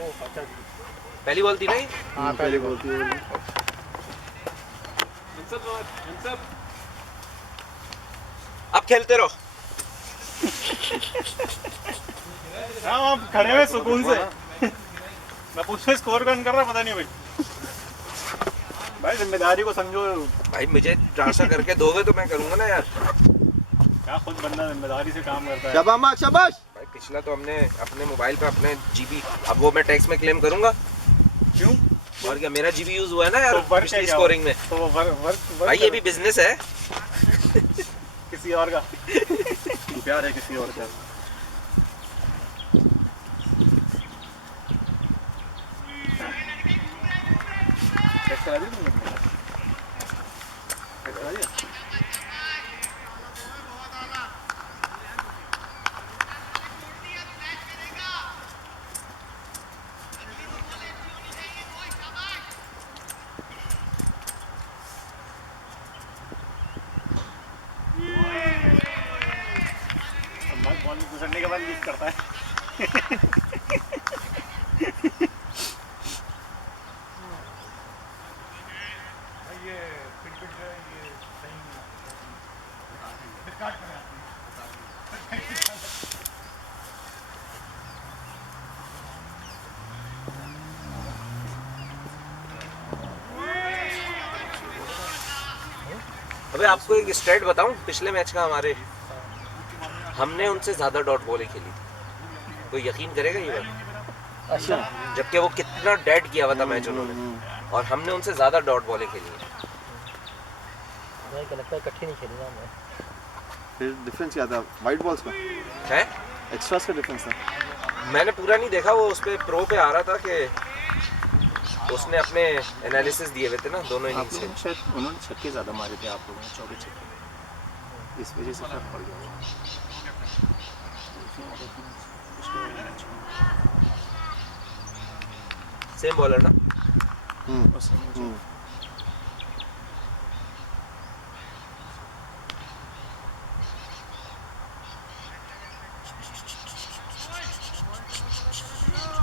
पहली बॉल थी ना ये? हाँ पहली बॉल थी। अब खेलते रहो। हाँ आप खड़े हुए सुकून से। मैं पूछूं स्कोर कौन कर रहा पता नहीं भाई। भाई जिम्मेदारी को समझो भाई मुझे ट्रांसफर करके दोगे तो मैं करूंगा ना यार। क्या खुद बंदा जिम्मेदारी से काम करता है। शाबाश शाबाश। भाई पिछला तो हमने अपने मोबाइल पे अपने जीबी, अब वो मैं टैक्स में क्लेम करूंगा। क्यों? और क्या मेरा जीबी यूज हुआ है ना यार तो वर्क पिछली क्या स्कोरिंग में। तो वो वर्क भाई ये भी बिजनेस है। किसी और का प्यार है किसी और का। टैक्स करा दिया तुमने? टैक्स करा दिया? बॉल गुजरने के बाद लीक करता है। अबे आपको एक स्टेट बताऊं पिछले मैच का हमारे, हमने उनसे ज्यादा डॉट बॉलें खेली थी। कोई यकीन करेगा ये बात? अच्छा जबकि वो कितना डेड किया हुआ था मैच उन्होंने, और हमने उनसे ज्यादा डॉट बॉलें खेली हैं। नहीं क्या लगता है इकट्ठी नहीं खेली ना हमने। फिर डिफरेंस क्या था वाइट बॉल्स का? है एक्स्ट्रास का डिफरेंस था। मैंने पूरा नहीं देखा, वो उस पे प्रो पे आ रहा था कि उसने अपने एनालिसिस दिए हुए थे ना दोनों आप इनिंग्स लोगों से। ने शायद उन्होंने छक्के ज़्यादा मारे थे आप लोगों ने 24 छक्के, इस वजह से फर्क पड़ गया। सेम बॉलर ना?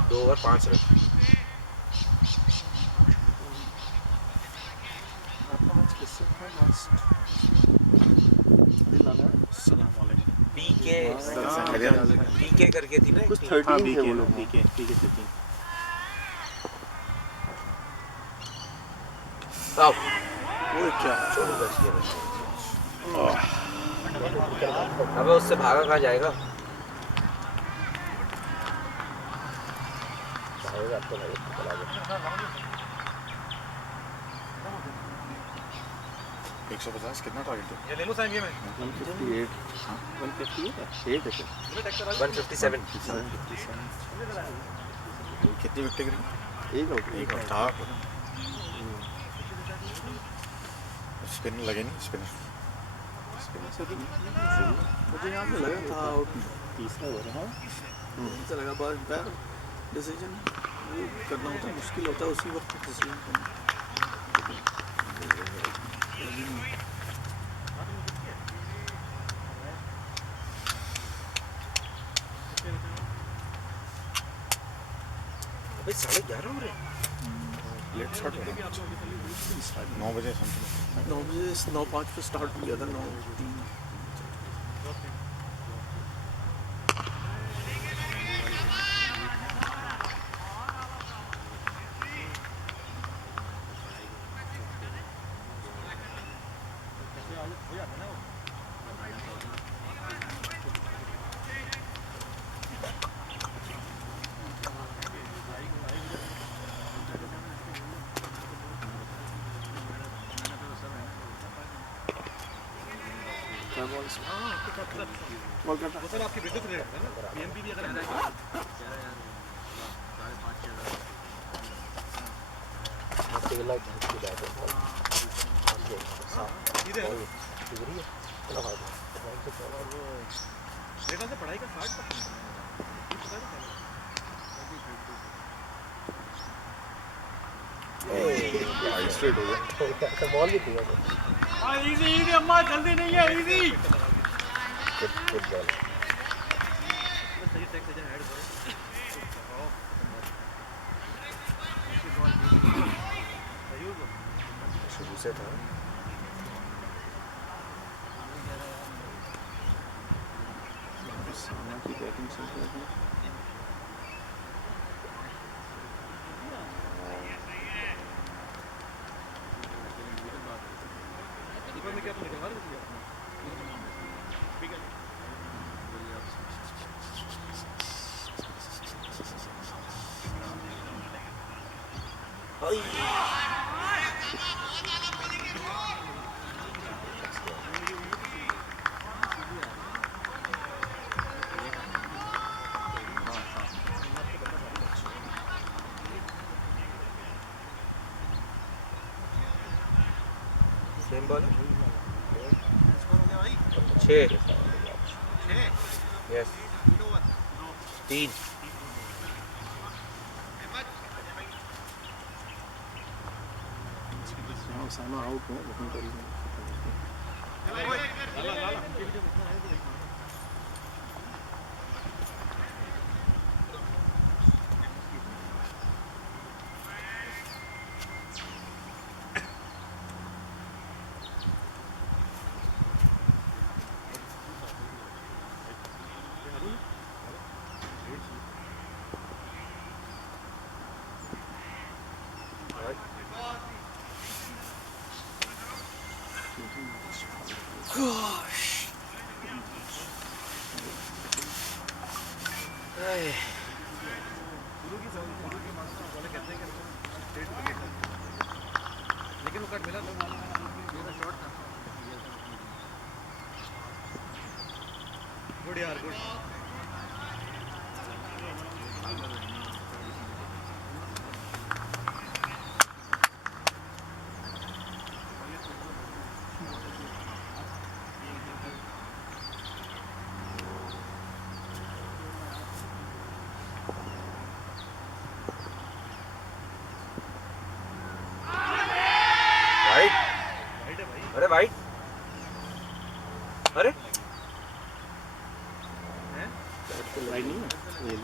दो ओवर 5 रन। आपका मैच किससे था लास्ट? पीके करके थी ना कुछ एक 13 थे वो लोग। पीके 13। टीम। अब वो क्या छोड़ बच गया बस। अबे उससे भागा कहाँ जाएगा? भागेगा तो भाई चला गया। 150 कितना टारगेट है? ये ले लो साहब ये मैं 158 158 है 8 है 157। कितनी विकेट गिरी? एक आउट एक और था। स्पिनर लगे नहीं स्पिनर से भी मुझे यहाँ पे लगा था आउट तीसरा हो रहा है। मुझे लगा बार डिसीजन करना होता मुश्किल होता है उसी वक्त डिसीजन करना। अबे 11:30 हो रहे हैं। लेट स्टार्ट हो रहा है 9 बजे समथिंग 9 बजे 9:05 पे स्टार्ट हो गया था 9:03। बॉल करता सर आपकी बिजनेस ले रहा है ना पीएमपी भी अगर अकेला की बात है सीधे है चलो भाई मेरे ख्याल से पढ़ाई का 60% स्ट्रेट हो गया तो बॉल भी थी इजी इजी अम्मा जल्दी नहीं है इजी गुड बॉल सही टैक्स ऐड करो से था। सामा की बैटिंग चल रही है। सेम बॉल 6 यस 3 सामा आउट हुआ लेकिन करी नहीं। गुड यार गुड। अरे भाई अरे लाइन नहीं है ये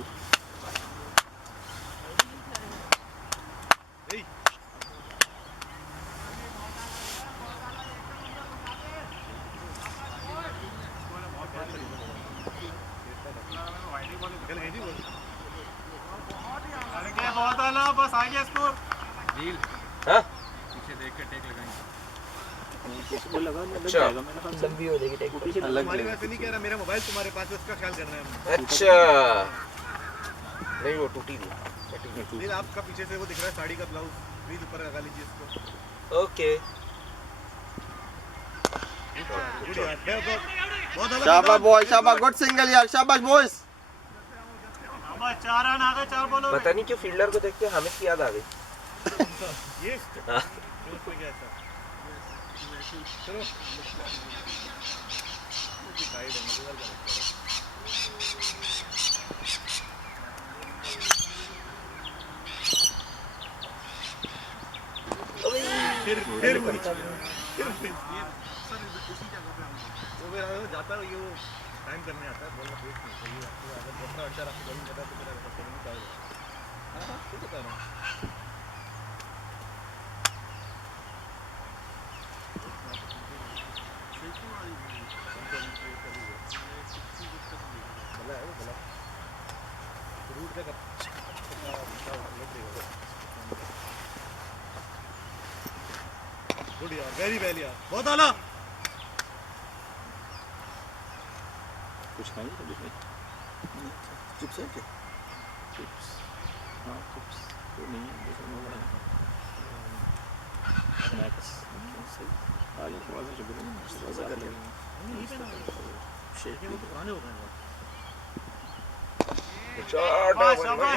बहुत आला बस आ गया स्कोर। हाँ पीछे देख के टेक लगाएंगे। अच्छा लंबी हो जाएगी टेक हमारी वैसे नहीं कह रहा, मेरा मोबाइल तुम्हारे पास है, उसका ख्याल करना है हमने। अच्छा नहीं वो टूटी थी नहीं आपका पीछे से वो दिख रहा है साड़ी का ब्लाउज, प्लीज ऊपर लगा लीजिए इसको। ओके शाबाश बॉय शाबाश गुड सिंगल यार शाबाश बॉयज। चार रन आ गए 4 बॉलों में। पता नहीं क्यों फील्डर को देख के हामिद की याद आ गई। ये हाँ। कोई क्या ऐसा चलो गाइड है मजेदार का लगता है। फिर वो जाता है, ये वो टाइम करने आता है, बॉल का वेट नहीं चाहिए आपको। अगर दूसरा अड़चन आपको बॉलिंग करता है तो फिर आपको नहीं चाहिए। हाँ ठीक बता रहा हूँ। गुड यार वेरी वेल यार बहुत आला। कुछ नहीं है चिप्स है क्या चिप्स हाँ चिप्स तो नहीं है जैसे नॉर्मल है मैक्स सही आलू थोड़ा सा चुप कर लेंगे शेक वो पुराने हो गए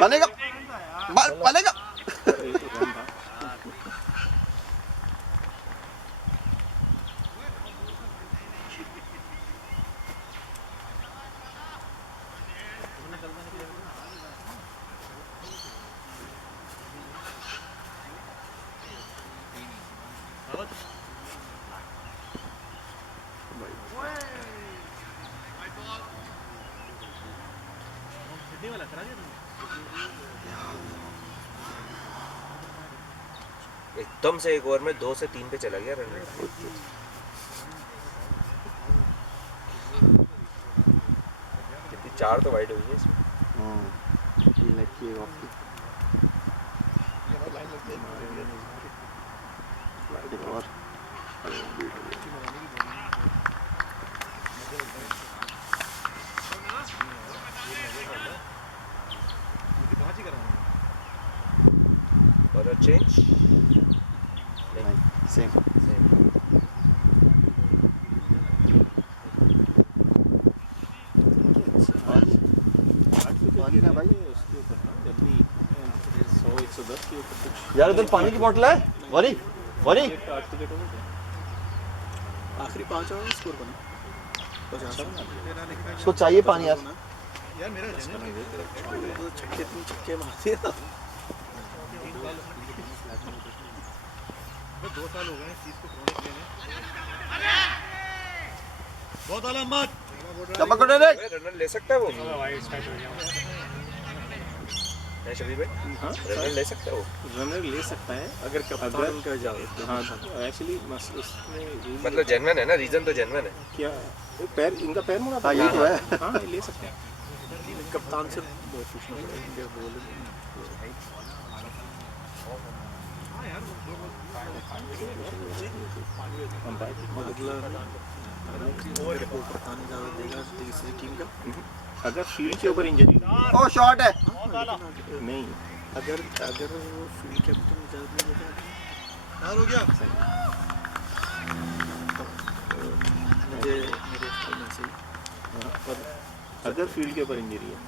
बनेगा बनेगा ये तो रन था एकदम से एक ओवर में 2 से 3 पे चला गया रन रेट। कितनी 4 तो वाइड हुई है इसमें। पाँच ही कराना और चेंज सेम पानी ना भाई उसके ऊपर ना जल्दी 100-110 के ऊपर कुछ यार इधर पानी की बोतल है वरी वरी 8 तो गेट हो गए आखिरी 5 ओवर स्कोर बना 50 इसको चाहिए पानी यार यार मेरा जनरल तो छक्के 3 छक्के मार दिया था 2 साल हो गए इस चीज को क्रॉनिक लेने बहुत आला मत पकड़ो रे रनर ले सकता है वो शबी भाई हाँ रनर ले सकता है वो रनर ले सकता है अगर कप्तान का जाओ हाँ एक्चुअली उसमें रूल मतलब जेन्युइन है ना, रीजन तो जेन्युइन है। क्या पैर इनका पैर मुड़ा था हाँ ये तो है हाँ ले सकते हैं कप्तान से पूछना पड़ेगा इंडिया बोले अगला कप्तान ज्यादा देगा तीसरी टीम का अगर फील्ड के ऊपर इंजरी ओ शॉट है नहीं अगर वो फील्ड कैप्टन ज्यादा देगा हो गया मुझे मेरे ख्याल में से अगर फील्ड के ऊपर इंजरी है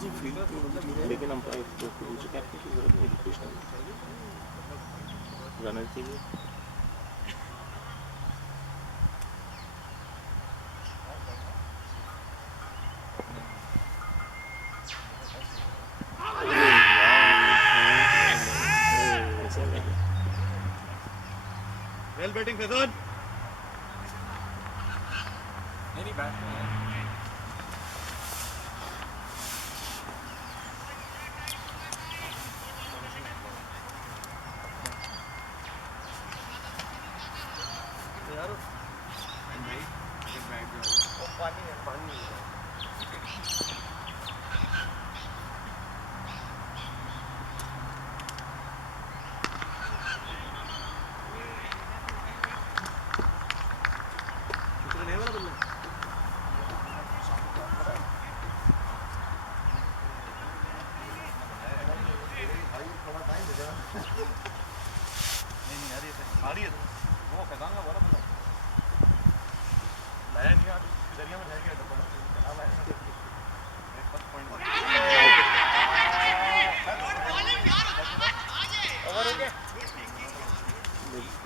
जी फील्ड की इंजरी है लेकिन अंपायर को कैप्टन की जरूरत नहीं कुछ नहीं रनर चाहिए वेल बैटिंग फैजान नहीं बैट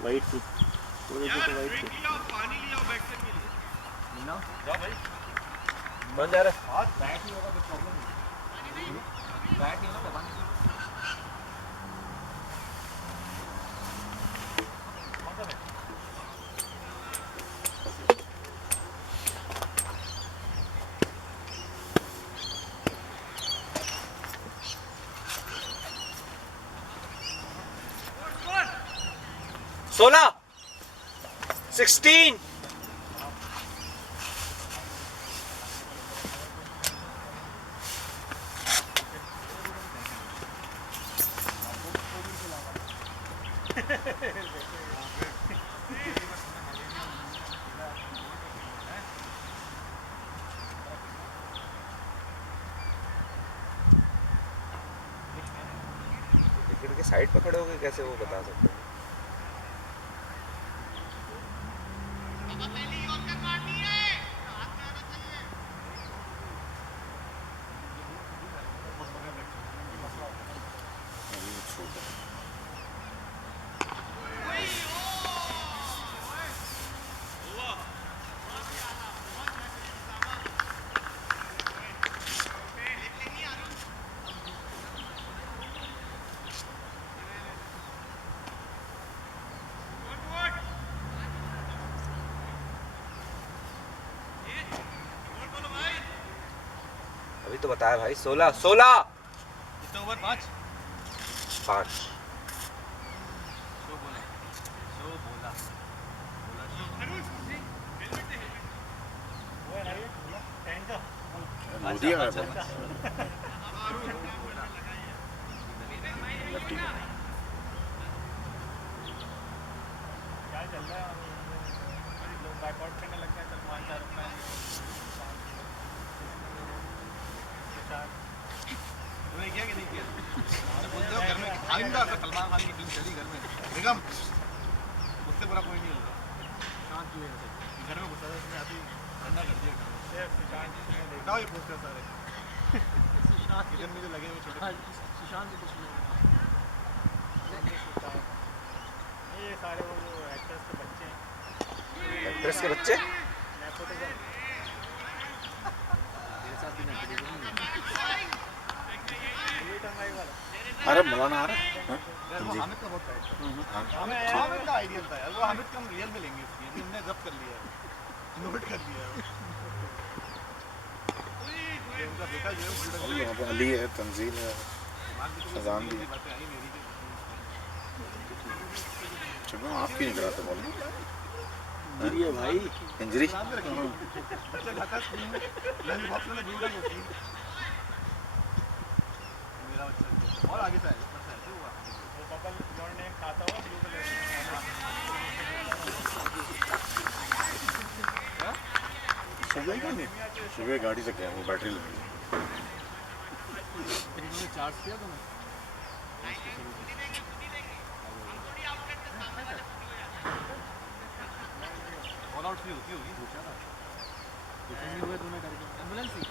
वाइट पिच पूरे पिच वाइट पिच कौन जा रहा है? सोलह 16 विकेट के साइड पे खड़े होके कैसे वो बता सकते हैं? अभी तो बताया भाई 16 कितना ओवर 5 5 लोधी है बोला लेफ्टी उन्होंने किया कि नहीं किया? बोलते हो घर में आइंदा तो सलमान खान की टीम चली घर में बेगम उससे बुरा कोई नहीं होगा। शांत क्यों है घर में घुसा उसने आती ठंडा कर दिया हटाओ ये पोस्टर सारे किचन में जो लगे हुए छोटे सुशांत भी कुछ नहीं ये सारे वो जो एक्टर्स के बच्चे हैं एक्ट्रेस के बच्चे अरे मौलाना आ रहा है वो हामिद का बहुत टाइट था हामिद का आइडियल था यार वो हामिद का हम रियल में लेंगे इसकी अभी हमने जब्त कर लिया है नोट कर लिया है उनका बेटा जो है वहाँ पे अली है तंजील है फजान भी चलो आप क्यों नहीं कराते बोलो इंजरी है भाई इंजरी बच्चा जाता है स्कूल में लंच बॉक्स में ब्लू रंग होती है मेरा बच्चा और आगे से आएगा ऊपर से ऐसे हुआ वो बबल जॉन नेम खाता हुआ ब्लू कलर सुबह क्या नहीं सुबह गाड़ी से गया वो बैटरी लगी इन्होंने चार्ज किया तुम्हें ऑल आउट की होती होगी पूछा था कुछ नहीं हुए तूने करके एम्बुलेंस ही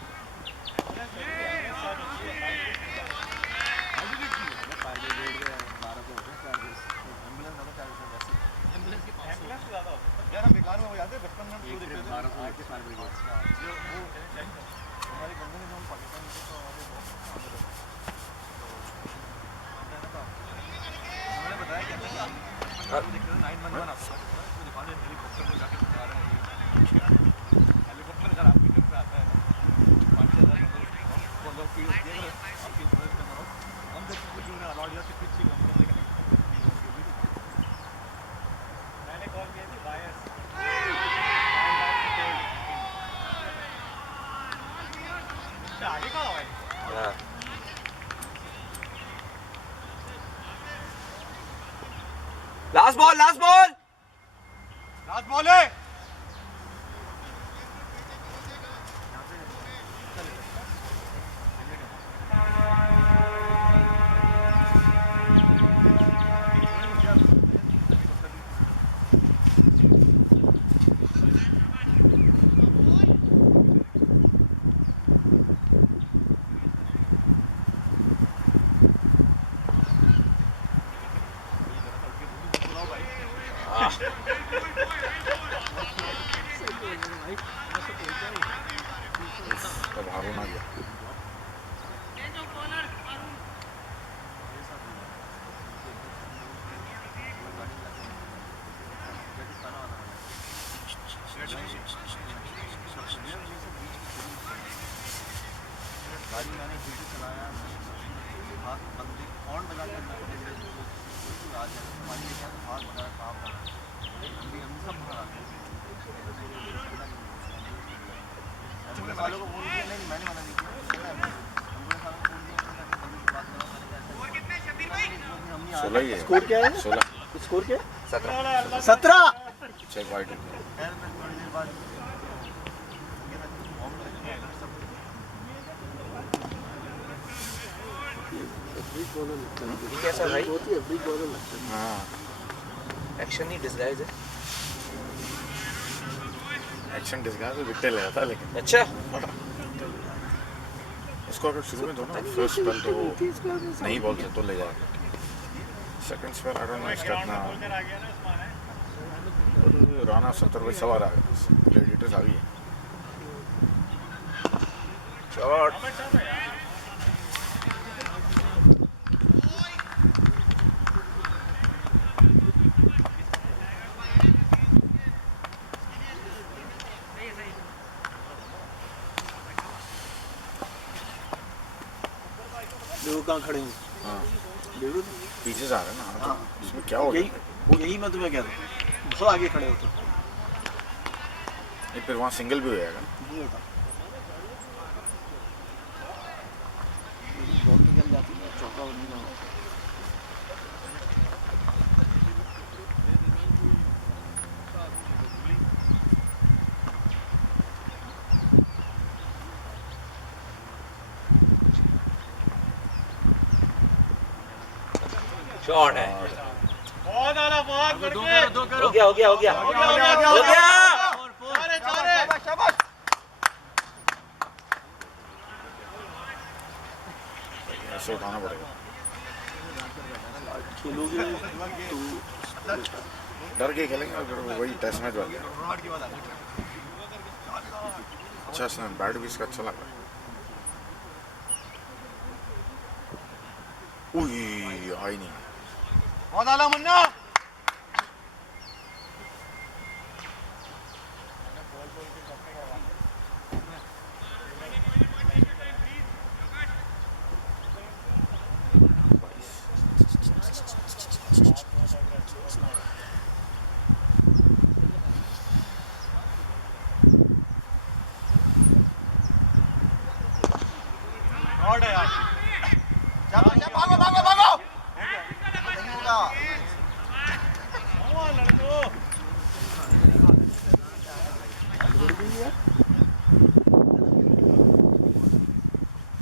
यार हम बेकार में हो जाते बचपन में हम शुरू देखते थे हमारे बंदे ने हम पाकिस्तान में तो उन्होंने बताया क्या था देखते थे 911 आपको तो दिखा दे हेलीकॉप्टर में जाके बता रहे हैं हेलीकॉप्टर अगर आपके घर पे आता है ना 5,000 फॉलो की होती है आपकी इंश्योरेंस का करो हम जब कुछ उन्हें अलॉट जाते कुछ चीज हम करते मैंने कॉल किया थी बायर्स आगे कहाँ हुआ है हाँ लास्ट बॉल लास्ट बॉल है तब हारून आ गया गाड़ी मैंने पीछे चलाया हाथ बंदे हॉर्न बजा के आ जाए पानी लेके आया हाथ बजा काम कर हम सब बाहर आ गए एम्बुलेंस वालों को फोन किया नहीं मैंने मना नहीं किया एम्बुलेंस वालों को फोन किया जल्दी बात करो मैंने 16 ही है स्कोर क्या है सोलह स्कोर क्या है 17 चेक वाइट खैर मैं थोड़ी देर बाद कैसा भाई बहुत ही एवरेज बॉलर लगता है हाँ एक्शन ही डिस्गाइज है एक्शन डिस्गाइज से विकेट ले जाता लेकिन अच्छा इसको अगर शुरू में दो ना फर्स्ट स्पेल तो वो नहीं बोलते तो ले जाएगा second spell I don't know इसका इतना राना 70 पे सवार आ गया ग्लैडिएटर्स आ गई है शॉट देखो कहाँ खड़े हैं हाँ देखो पीछे से आ रहे हैं ना हाँ इसमें क्या हो गया यही मैं तुम्हें कहता हूँ सब आगे खड़े होते ये फिर वहाँ सिंगल भी हो जाएगा। ये होता बॉल निकल जाती है, चौका होने का। शॉट है। बहुत आला, बहुत हो गया हो गया हो गया हो गया। शाबाश। ऐसे उठाना पड़ेगा। खेलोगे तो डर के खेलेंगे और फिर वही टेस्ट मैच वाले। अच्छा इसने बैट भी इसका अच्छा लगा। उई आई नहीं। बहुत आला मुन्ना। रॉड है यार। भागो भागो भागो।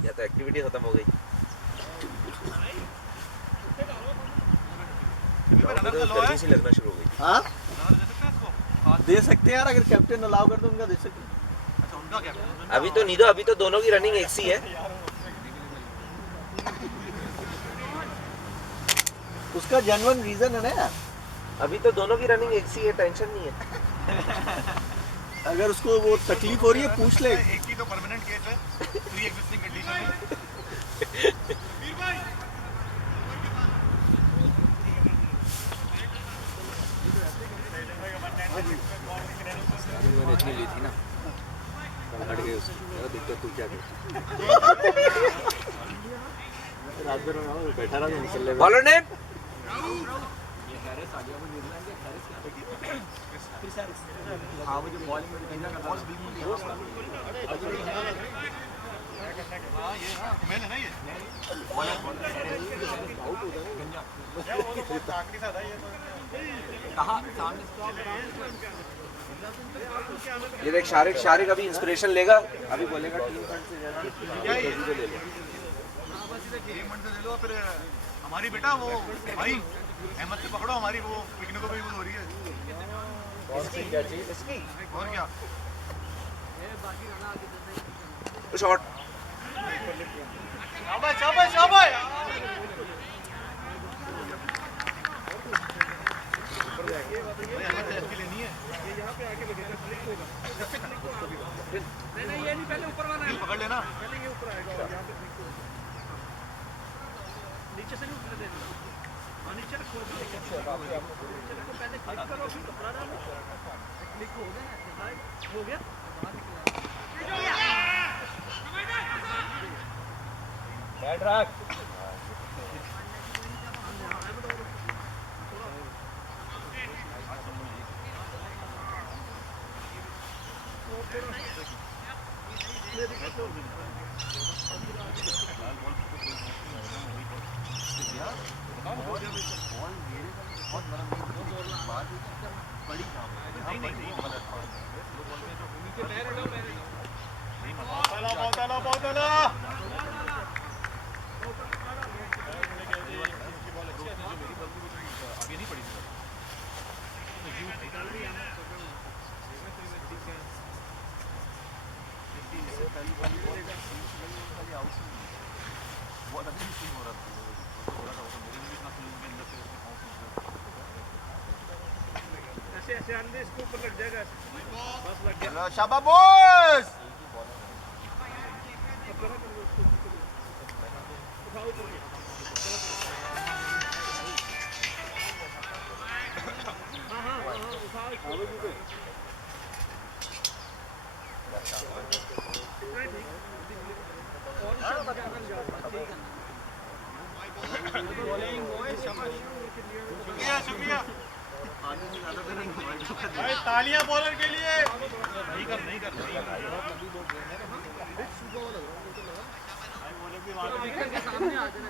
या तो एक्टिविटी खत्म हो गई। तो गर्मी सी लगना शुरू हो गई। हाँ दे सकते हैं यार, अगर कैप्टन अलाउ कर दो उनका दे सकते हैं। अच्छा उनका क्या? अभी तो नहीं दो, अभी तो दोनों की रनिंग एक सी है। उसका जेन्युइन रीजन है ना यार। अभी तो दोनों की रनिंग एक सी है, टेंशन नहीं है। अगर उसको वो तकलीफ हो रही है पूछ ले। एक ही तो परमानेंट केस है, प्री एग्जिस्टिंग कंडीशन है। मैंने इतनी ली थी ना, हट गए उसकी। दिक्कत तू क्या कर रात भर बैठा रहा निकल ले। बॉलर ने हाँ वो जो बॉलिंग में बॉल हाँ ये हाँ मेल है ना ये। ये देख शारिक, शारिक अभी इंस्पिरेशन लेगा, अभी बोलेगा टीम फंड से जाके ले लो। टीम फंड से ले लो। फिर हमारी बेटा वो भाई अहमद से पकड़ो, हमारी वो पिकनिक को भी यूज हो रही है। और क्या शॉट। शाबाश शाबाश शाबाश। पकड़ लेना। नीचे से नहीं उतरने देना। नीचे रखो। पहले क्लिक करो, फिर कपड़ा डालो। क्लिक हो गया ना? हो गया। बैठ रख। ऐसे अंदर इसके ऊपर लग जाएगा। बस लग गया। शाबाश बॉस। शुक्रिया शुक्रिया। भाई तालियां बॉलर के लिए। नहीं कर सामने आ जाना।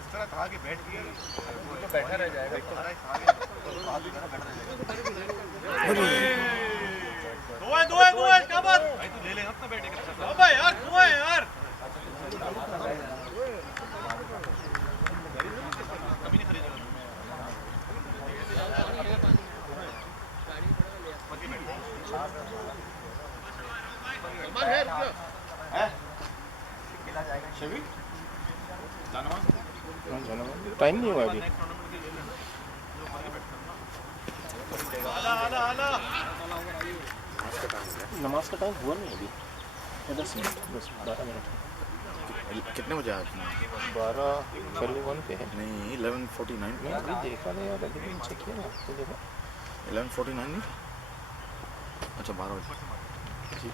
इस तरह कहा कि बैठ के तो बैठा रह जाएगा। दो है क्या बात भाई, तू ले ले अपना बैठे अबे यार, दो है यार। कभी नहीं खरीदेगा टाइम नहीं हुआ अभी। नमाज का टाइम हुआ नहीं अभी। 10 मिनट, 12 मिनट। कितने बजे आया तुमने? 12:41 पे है। नहीं 11:49 में अभी देखा नहीं यार, अभी चेक किया ना तो देखा 11:49 नहीं। अच्छा 12 बजे जी।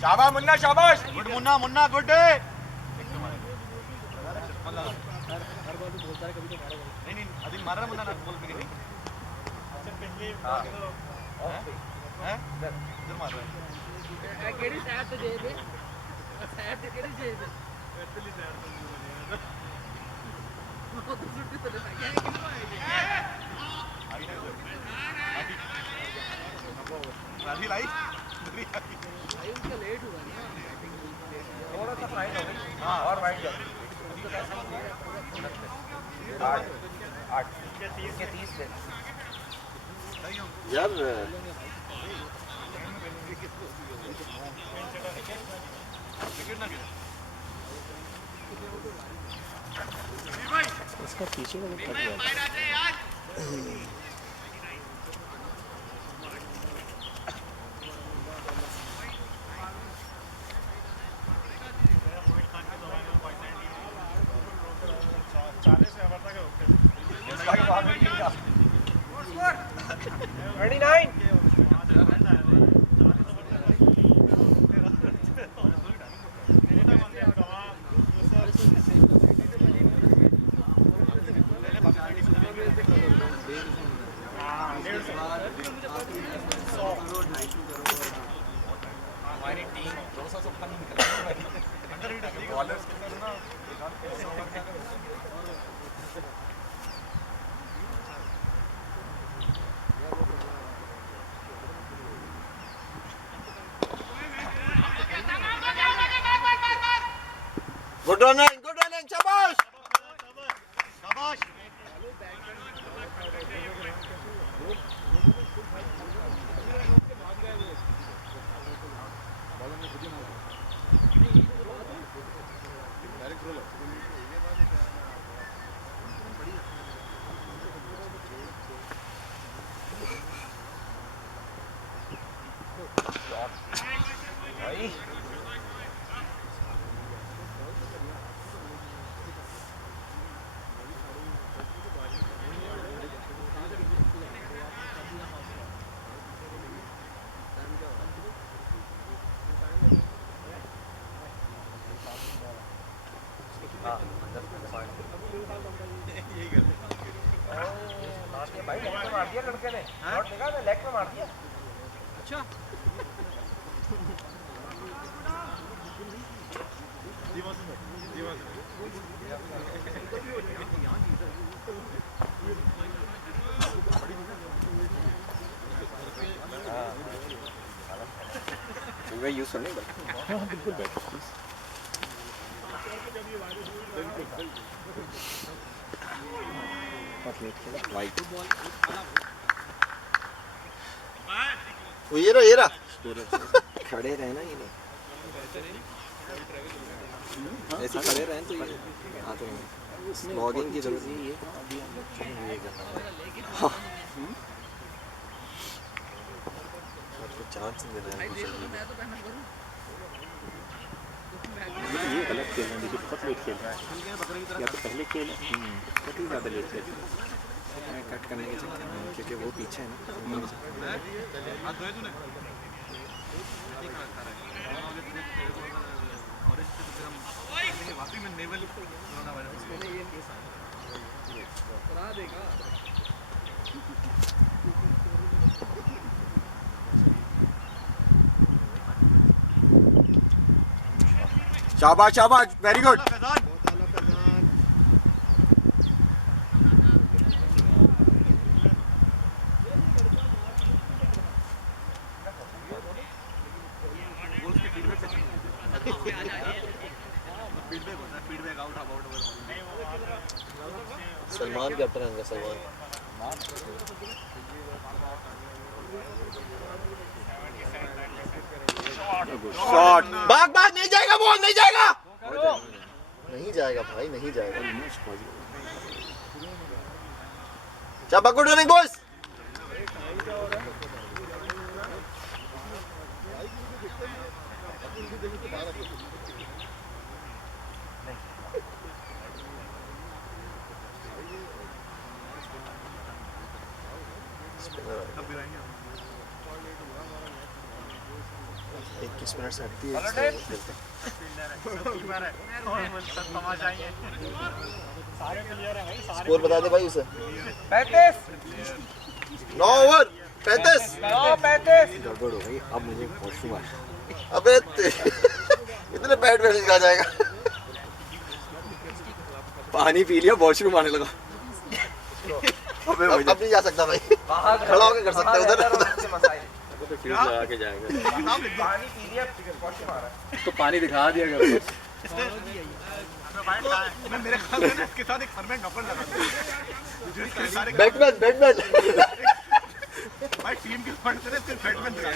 शाबाश मुन्ना, शाबाश। Good Munna good. नहीं अभी मार रहा मुन्ना ना बोल भी नहीं। अच्छा पहले हैं इधर मार रहा है। केड़ी साइड तो जे दे, साइड ते केड़ी जे दे, पहली साइड तो यार वो तो छुट्टी तो लगा क्या राजी लाई उनका लेट हुआ ना, थोड़ा सा फाइन हो गई। हाँ और वाइड कर 8 के 30 दे यार। इसका पीछे का कट गया। हमारी टीम 200 से ऊपर नहीं निकल बॉलर्स के अंदर ना गुड रनिंग, शाबाश। शाबाश। लड़के ने शॉट देखा ना, लेग में मार दिया। अच्छा मैं यूज करने का। हाँ बिल्कुल बैठो प्लीज। वाइट वो ये रहा खड़े रहे ना ये नहीं। ऐसे खड़े रहें तो ये आते रहेंगे। स्मॉगिंग की जरूरत नहीं है। अभी हम लोग ये करना है आपको चांस नहीं दे रहे हैं कुछ भी। ये गलत खेल रहे हैं, देखिए बहुत लेट खेल रहा है, या तो पहले खेल बहुत ही ज़्यादा लेट खेल रहा है। कट करने के चक्कर में, क्योंकि वो पीछे है ना। वाकई में नेवल कोरोना वायरस शाबाश शाबाश, वेरी गुड। सलमान कैप्टन है सलमान। शॉट, भाग भाग, नहीं जाएगा बॉल, नहीं जाएगा, नहीं जाएगा भाई, नहीं जाएगा। शाबाश, गुड रनिंग बॉयज। किस मिनट से हटती है स्कोर बता दे भाई उसे। 9 ओवर 35 गड़बड़ हो गई। अब मुझे वॉशरूम आ अबे इतने बैट मैसेज कहा जाएगा। पानी पी लिया, वॉशरूम आने लगा। अब नहीं जा सकता भाई, खड़ा होकर कर सकता है उधर। तो फ्यूज लगा के जाएगा। तो पानी दिखा दिया कर। मैं मेरे ख्याल में इसके साथ एक परमानेंट नफर लगा दूं। बैटमैन भाई टीम के फंड से सिर्फ बैटमैन दिखा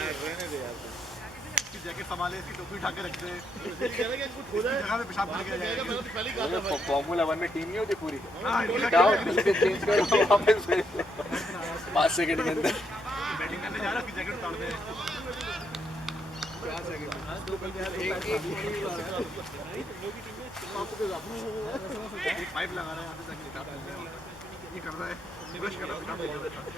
इसकी जैकेट संभाले, इसकी टोपी उठा के रखते हैं, जगह में पेशाब करके जाएगा। फॉर्मूला 1 में टीम नहीं होती पूरी, हाँ, जाओ चेंज करो वापस 5 सेकंड के अंदर। बैटिंग करने जा रहा है, उसकी जैकेट उतार दे। एक पाइप लगा रहा है यहाँ से ताकि पेशाब निकले। ये कर रहा है, ब्रश कर रहा है, पेशाब निकल रहा है।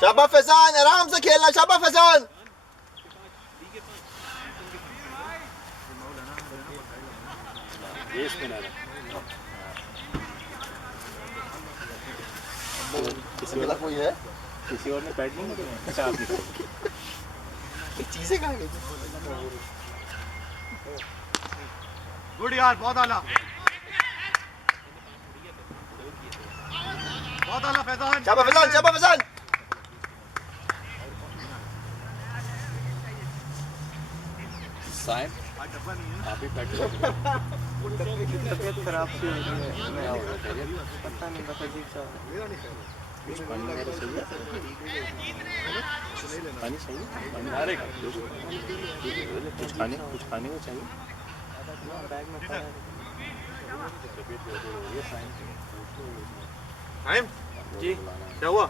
शाबाश फैजान, आराम से खेलना। शाबाश फैजान। ये स्पिनर है। किसी वाला कोई है, किसी और ने बैट नहीं किया। अच्छा आप निकलो। चीजें कहाँ गई? गुड यार, बहुत आला, बहुत आला फैजान। शाबाश फैजान, शाबाश फैजान। साइम आज डब्बा नहीं है ना। आप ही बैट करो। तबीयत खराब सी हो रही है, पता नहीं बस अजीब सा कुछ पानी वगैरह सही है? पानी सही है? पानी कुछ खाने को चाहिए? बैग में पड़ा है। टाइम जी क्या हुआ?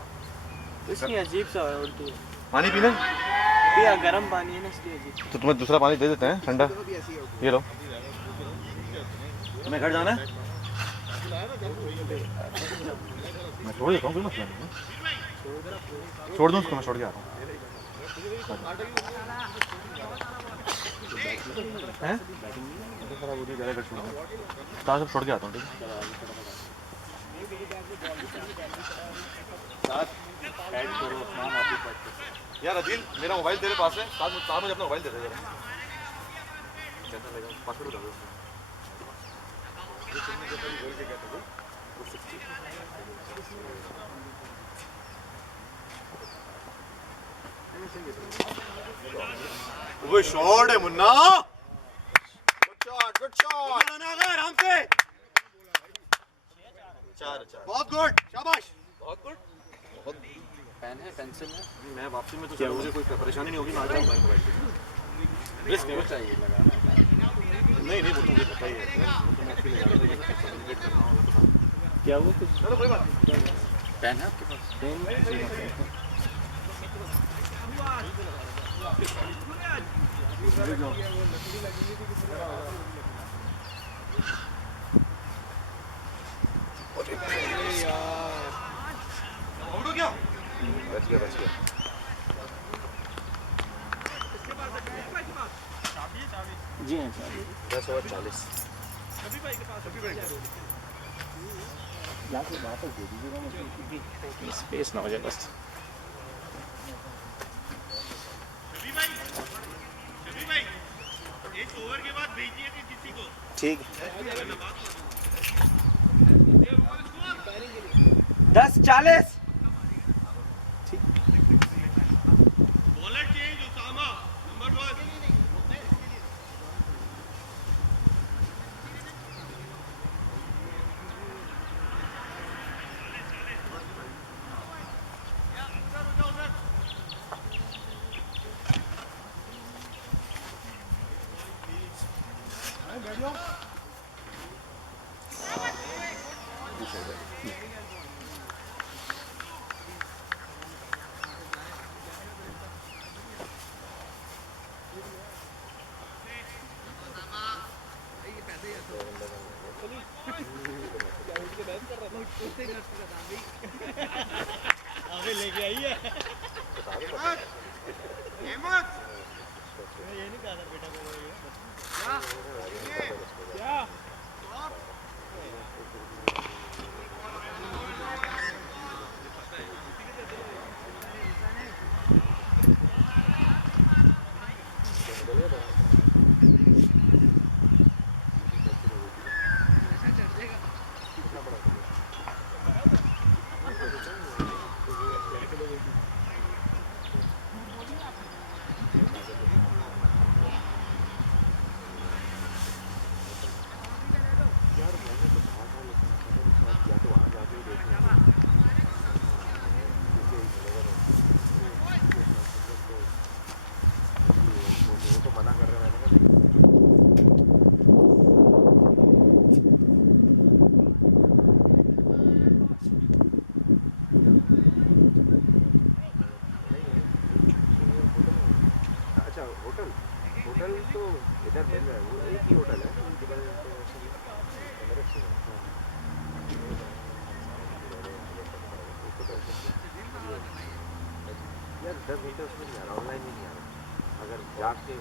कुछ नहीं, अजीब सा है उल्टी। पानी पीना? पिया, गर्म पानी है ना इसलिए अजीब। तो तुम्हें दूसरा पानी दे देते हैं ठंडा, ये लो। तुम्हें घर जाना है? मैं छोड़ देता हूँ, कोई मसला नहीं है। छोड़ दूँ उसको, मैं छोड़ के आ रहा हूँ। हैं? खराब हो रही है, ज़्यादा घर छोड़ दूँ। ताज़ सब छोड़ के आता हूँ, ठीक है? बैट करो उस्मान, आप ही बैट करो। यार अदिल, मेरा मोबाइल तेरे पास है, साथ मुझे अपना मोबाइल दे दे जरा। कैसा लगेगा? पासवर्ड बता दो। वो शॉट है मुन्ना, गुड शॉट। आराम से, 4 बहुत गुड, शाबाश। बहुत गुड। बहुत पेन है, पेंसिल है? मैं वापसी में तो चलो मुझे कोई परेशानी नहीं होगी, मैं आ जाऊंगा मोबाइल पे। रिस्क है चाहिए लगाना। नहीं नहीं, वो तो मुझे पता ही है, वो तो मैं इसके लिए जा रहा था, ये कम्युनिकेट करना होगा तो क्या वो कुछ चलो कोई बात नहीं। पेन है आपके पास? पेन क्या बच गया बच गया। 10 ओवर 40। यहाँ से वापस दे दीजिएगा मुझे, क्योंकि स्पेस ना हो जाए बस। एक ओवर के बाद भेजिए कि किसी को। ठीक है। 10-40। Bowler change Usama number 1। आगे लेके आई है अहमद। मैं ये नहीं कहा था बेटा को क्या होटल तो इधर मिल रहा है, वो एक ही होटल है यार। 10 घंटे उसमें नहीं आ रहा, ऑनलाइन भी नहीं आ रहा। अगर जाके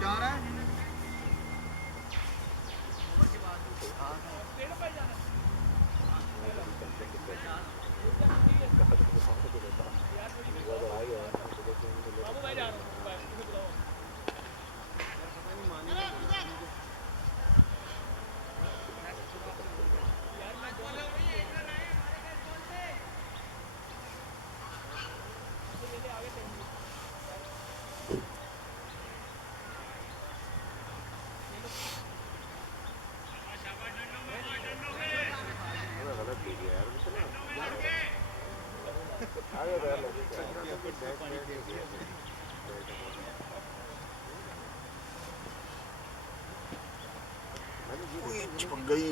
जा रहा है चिपक गई।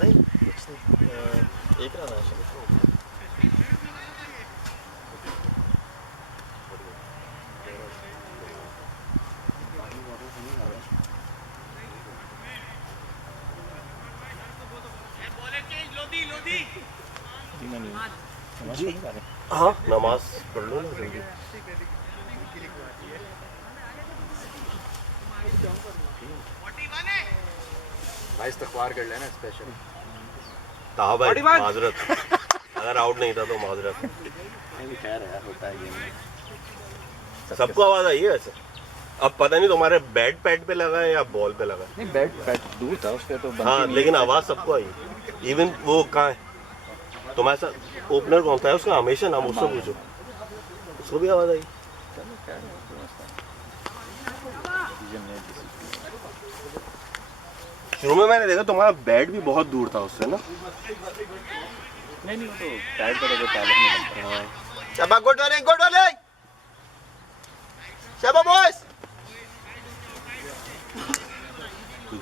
नहीं कुछ नहीं, एक रन है। जी हाँ, नमाज पढ़ लो ना जल्दी। भाई इस्तगफार कर लेना स्पेशल। भाई माजरत। अगर आउट नहीं था तो माजरत। खैर यार होता है ये। सबको आवाज आई है वैसे। अब पता नहीं तुम्हारे बैट पैड पे लगा है या बॉल पे लगा है। नहीं बैट दूर था उसके तो हाँ लेकिन आवाज सबको आई। इवन वो कहाँ है तुम्हारे साथ ओपनर कौन था उसका हमेशा नाम उससे पूछो, उसको भी आवाज आई। शुरू में मैंने देखा तुम्हारा बैट भी बहुत दूर था उससे ना। नहीं वो तो पैड पर अगर पैलेट में लगता है। शाबा गुड रनिंग शाबा बॉयज।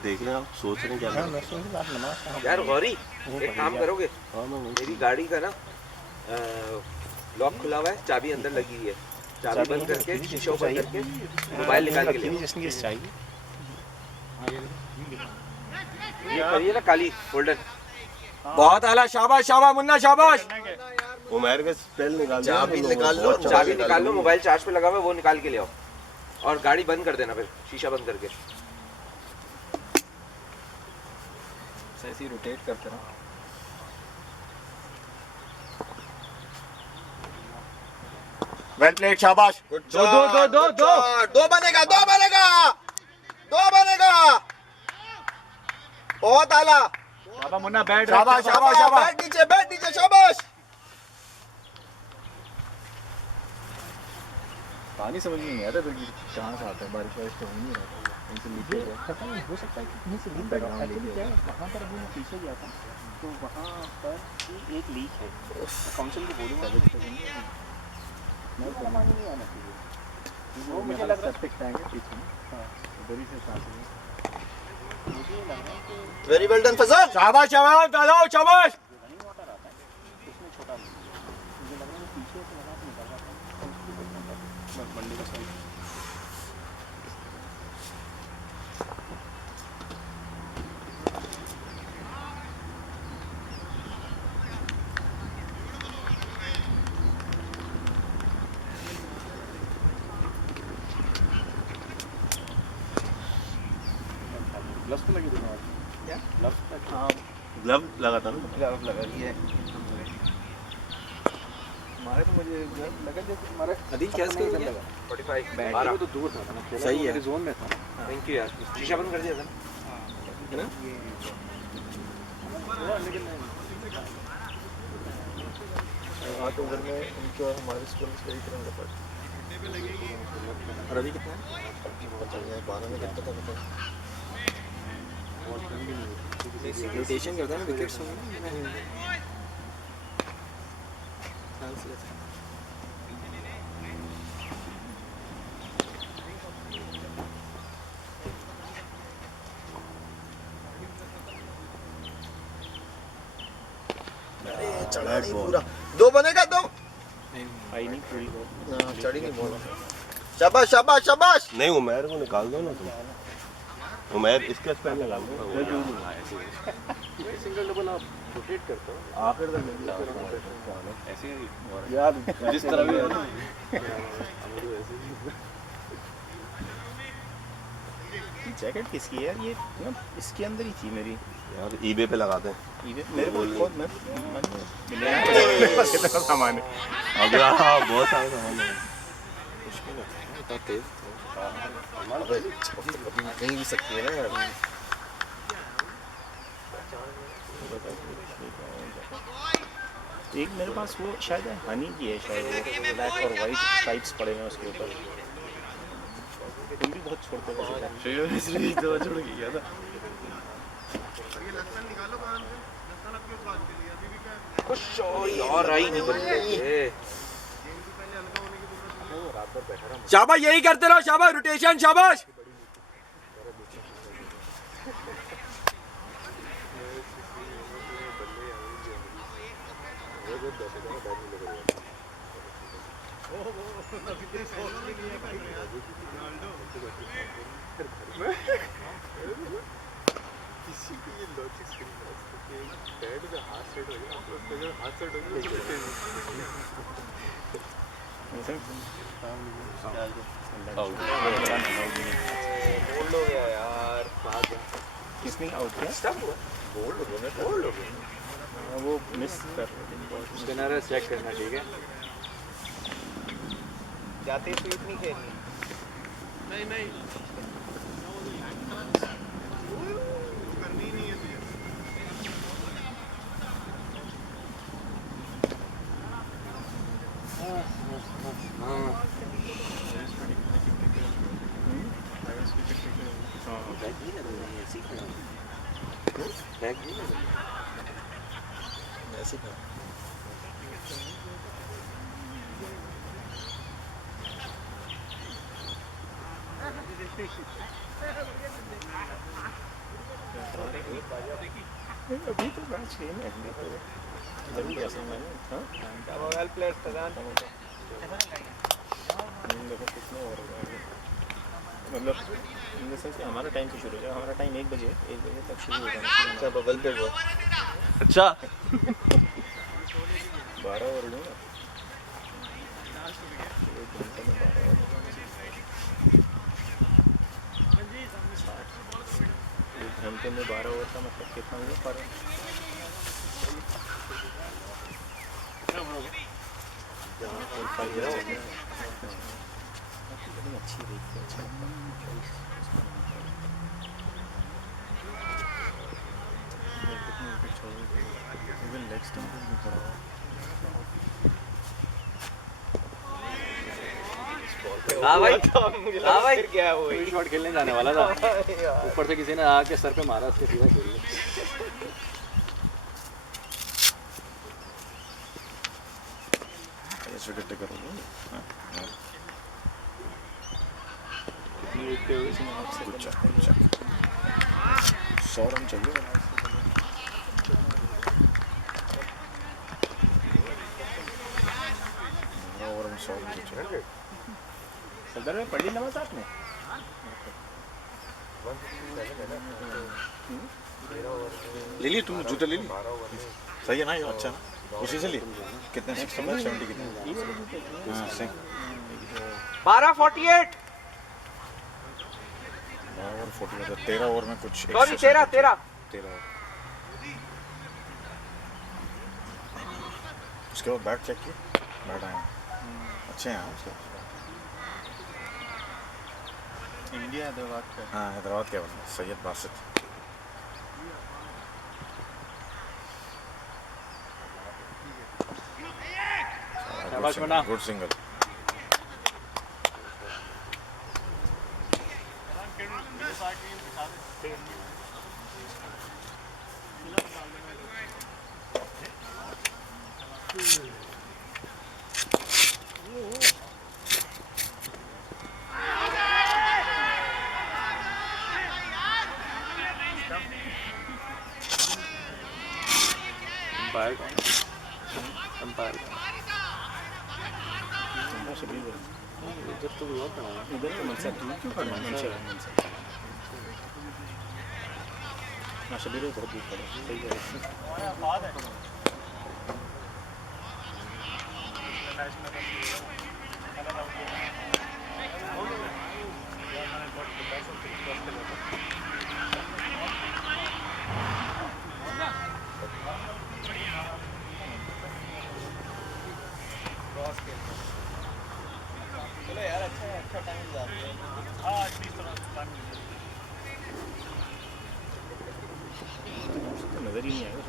देख रहे हैं आप सोच रहे हैं क्या करना? यार गौरी एक काम करोगे, मेरी गाड़ी का ना लॉक खुला हुआ है, चाबी अंदर लगी हुई है, चाबी बंद करके शीशा बंद करके मोबाइल निकाल के ले आओ। ये करिए ना काली गोल्डन। बहुत आला, शाबाश शाबाश मुन्ना शाबाश। उमर के स्पेल निकाल दो। चाबी निकाल लो, चाबी निकाल लो, मोबाइल चार्ज पे लगा हुआ है वो निकाल के ले आओ और गाड़ी बंद कर देना, फिर शीशा बंद करके। ऐसे ही रोटेट करते रहो। वेल प्लेड शाबाश। दो बनेगा बहुत आला। शाबाश मुन्ना बैट शाबाश बैठ नीचे शाबाश। पानी समझ में नहीं आता तो कहाँ से आता है, बारिश वारिश तो हो नहीं रहा इनसे लीकेज है। पता नहीं हो सकता है कि कहीं से लीक एक्चुअली क्या है, वहाँ पर अभी मैं पीछे गया था तो वहाँ पर एक लीक है। काउंसिल को बोलूँगा मैं पानी नहीं आना चाहिए वो मुझे लग रहा है टैंक है पीछे ना। हाँ उधर ही से सांस मुझे लग रहा है कि वेरी वेल डन फजल। शाबाश शाबाश दादा शाबाश। रनिंग वाटर आता है उसमें छोटा मुझे लग रहा है पीछे से वहाँ से निकल रहा था मंडी का साइड। ग्लव्स तो लगे दोनों क्या ग्लव्स हाँ ग्लव लगा था ना। ग्लव्स लगा ये हमारे तो मुझे लगा जैसे हमारा अभी क्या स्कोर लगा 45 बैट 12। तो दूर था ना सही है। जोन में था थैंक यू यार, शीशा बंद कर दिया था है ना। लेकिन हाँ तो घर में उनके और हमारे स्कूल में सही करेंगे पर और अभी कितना है? 12 में कितना था पता रोटेशन करता है ना विकेट्स होंगे ना। चढ़ा नहीं पूरा। दो बनेगा दो। आई नहीं पूरी हो चढ़ी नहीं बोला। शाबाश। नहीं उमर को निकाल दो ना तुम। उमर इसका स्पेल निकाल दो। सिंगल डबल आप रोटेट करते हो आखिर तक ऐसे ही यार जिस तरह भी जैकेट किसकी है यार ये ना इसके अंदर ही थी मेरी यार ईबे पे लगाते हैं। मेरे को खुद मैं मेरे पास कितना सामान है अब हाँ बहुत सारे सामान है। नहीं भी सकती है ना यार। एक मेरे पास वो शायद हनी की है शायद वो ब्लैक और वाइट स्ट्राइप्स पड़े हुए हैं उसके ऊपर। तुम भी बहुत छोड़ते हो इसलिए दो छोड़ के गया था। कुछ और आई नहीं बंदे। शाबाश यही करते रहो, शाबाश रोटेशन शाबाश। बोल्ड हो गया यार। किसने आउट किया? स्टंप हुआ। बोल्ड हो गया। बोल्ड हो गया। वो मिस कर स्पिनर है, चेक करना ठीक है। जाते स्वीप नहीं खेलनी। करनी ही नहीं है तुझे। बैग नहीं लगना है, सीखना है। बैग नहीं लगना ऐसे कर अभी तो मैच नहीं है तभी ऐसे मैंने हाँ वेल प्लेड तगान देखो कितने ओवर हो गए मतलब इन द सेंस कि हमारा टाइम से शुरू हो जाएगा हमारा टाइम 1 बजे तक शुरू हो जाना अच्छा बबल पे वो अच्छा 12 ओवर लूँगा एक घंटे में 12 ओवर का मतलब कितना हुआ पर अच्छी रेट पे अच्छा नेक्स्ट टाइम भी पड़ा हाँ भाई, हाँ भाई, क्या है वो शॉट खेलने जाने वाला था, ऊपर से किसी ने आके सर पे मारा, उसके सीधा खेल लिया। ऐसे कट्टे करोगे कितनी वेट पे होगी इसमें कुछ 100 रन चाहिए ओवर में 100 रन चाहिए सदर में पढ़ी नमाज आपने? ले लिए तुम जूते ले लिए सही है ना ये अच्छा ना उसी से लिए कितने 70 कितने हाँ सही 12:48 ओवर 40 13 ओवर में कुछ सॉरी 13 उसके बाद बैट चेक किए बैट आए अच्छे हैं उसके इंडिया हैदराबाद का। हाँ हैदराबाद के बंदा सैयद बासित गुड सिंगल इधर तो हुआ था इधर तो मनसा क्यों खड़ा है मनसा ना शबीर बहुत दूर खड़ा है सही है चलो यार अच्छा टाइम जाता है। नजर ही नहीं आएगा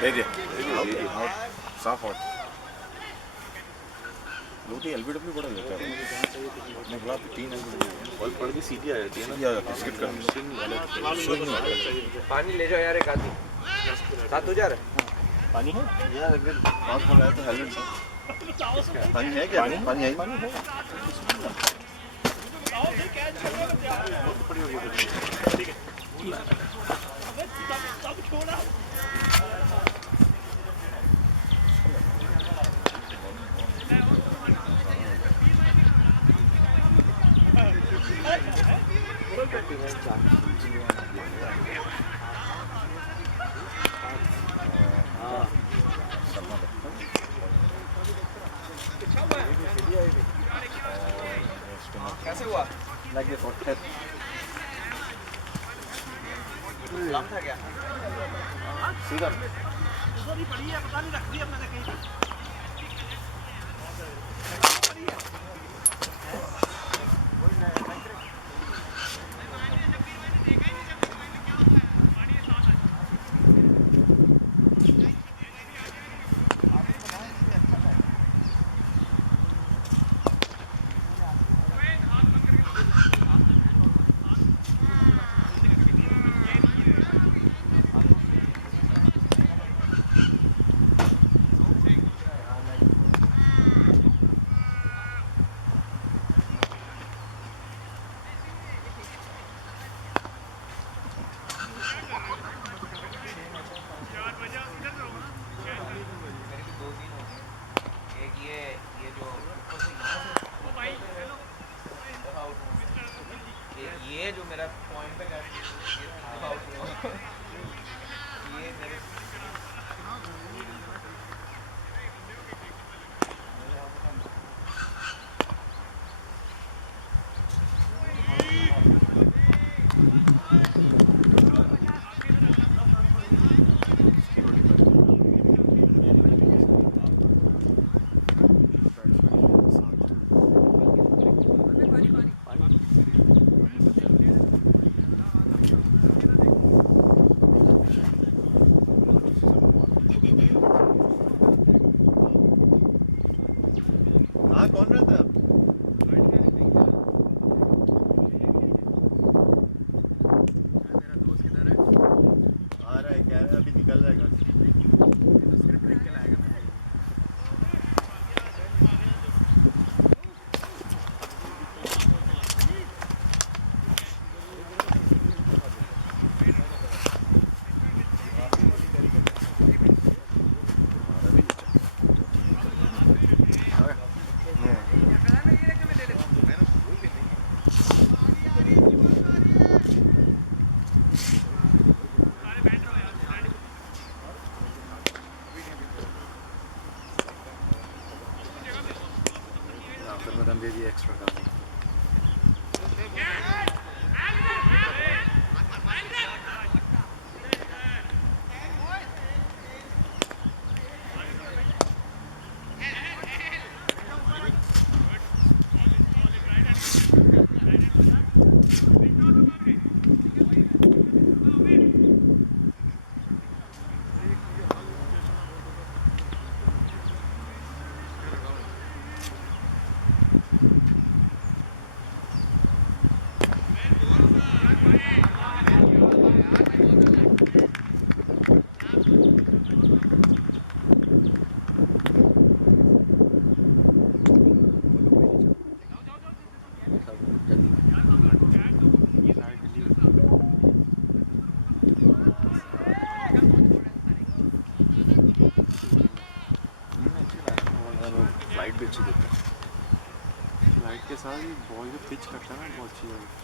दे दिया साफ आउट लोटी एलबीडब्ल्यू बड़ा लेता है अपने खिलाफ 3 एलबीडब्ल्यू बॉल पड़ के सीधी आ जाती है ना आ जाती है स्किट करने स्विंग नहीं होता पानी ले जाओ यार एक आदमी 7 हो जा रहा है पानी है यार अगर बात बोल रहा है तो हेलमेट पानी है क्या? पानी है? कैसे हुआ? लग गया फोर्थ लम था क्या? सीधा ये जो मेरा पॉइंट पे ये मेरे कौन रहता है? मेरा दोस्त किधर है? आ रहा है, कह रहा है अभी निकल रहा है घर से। तो सिर्फ ड्रिंक के लाएगा मैं। फिर मैं दे दिया एक्स्ट्रा का। फ्लाइट भी अच्छी देता है। लाइट के साथ ही बॉल जो पिच करता है ना बहुत अच्छी है।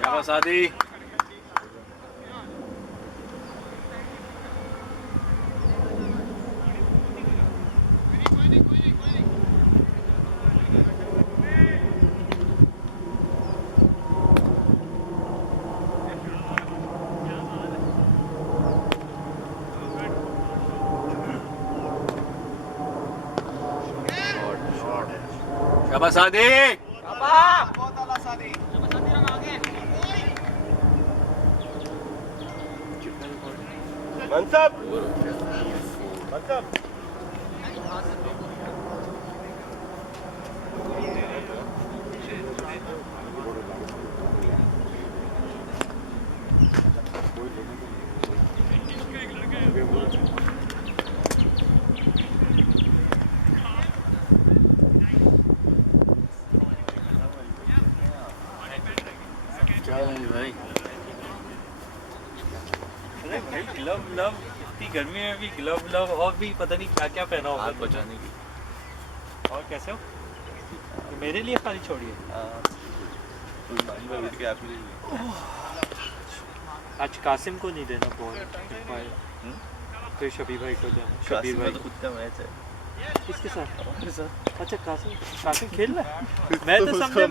शाबाश आदि। शाबाश सादिक। बहुत आला सादी। मनसब मनसब क्या है भाई? अरे भाई ग्लव लव इतनी गर्मी में भी ग्लव लव और भी पता नहीं क्या क्या पहना होगा। हाथ बचाने की। और कैसे हो? तो मेरे लिए खाली छोड़िए। आज कासिम को नहीं देना बॉल, तो शबीर भाई को देना। शबीर भाई खुद का मैच है। किसके साथ? अच्छा कासिम खेल रहा है। मैं तो समझा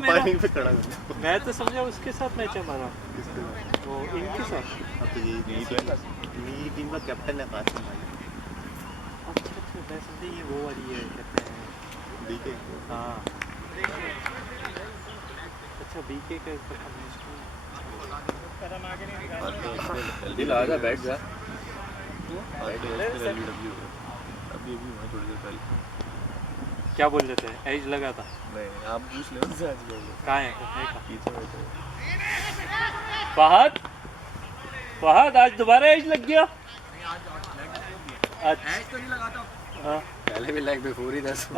मैं तो समझा उसके साथ मैच है हमारा। वो इनके साथ। टीम का कैप्टन है कासिम भाई। अच्छा मैं समझा ये वो वाली है कहते हैं बीके। हाँ अच्छा बीके का दिल आजा बैठ जा। अभी मैं थोड़ी देर पहले क्या बोल रहे थे? एज लगा था। नहीं आप पूछ ले उनसे आज कहाँ है? पीछे बैठे फहद आज दोबारा एज लग गया। अच्छा तो नहीं लगाता। हाँ पहले भी लाइक बिफोर ही 10। 6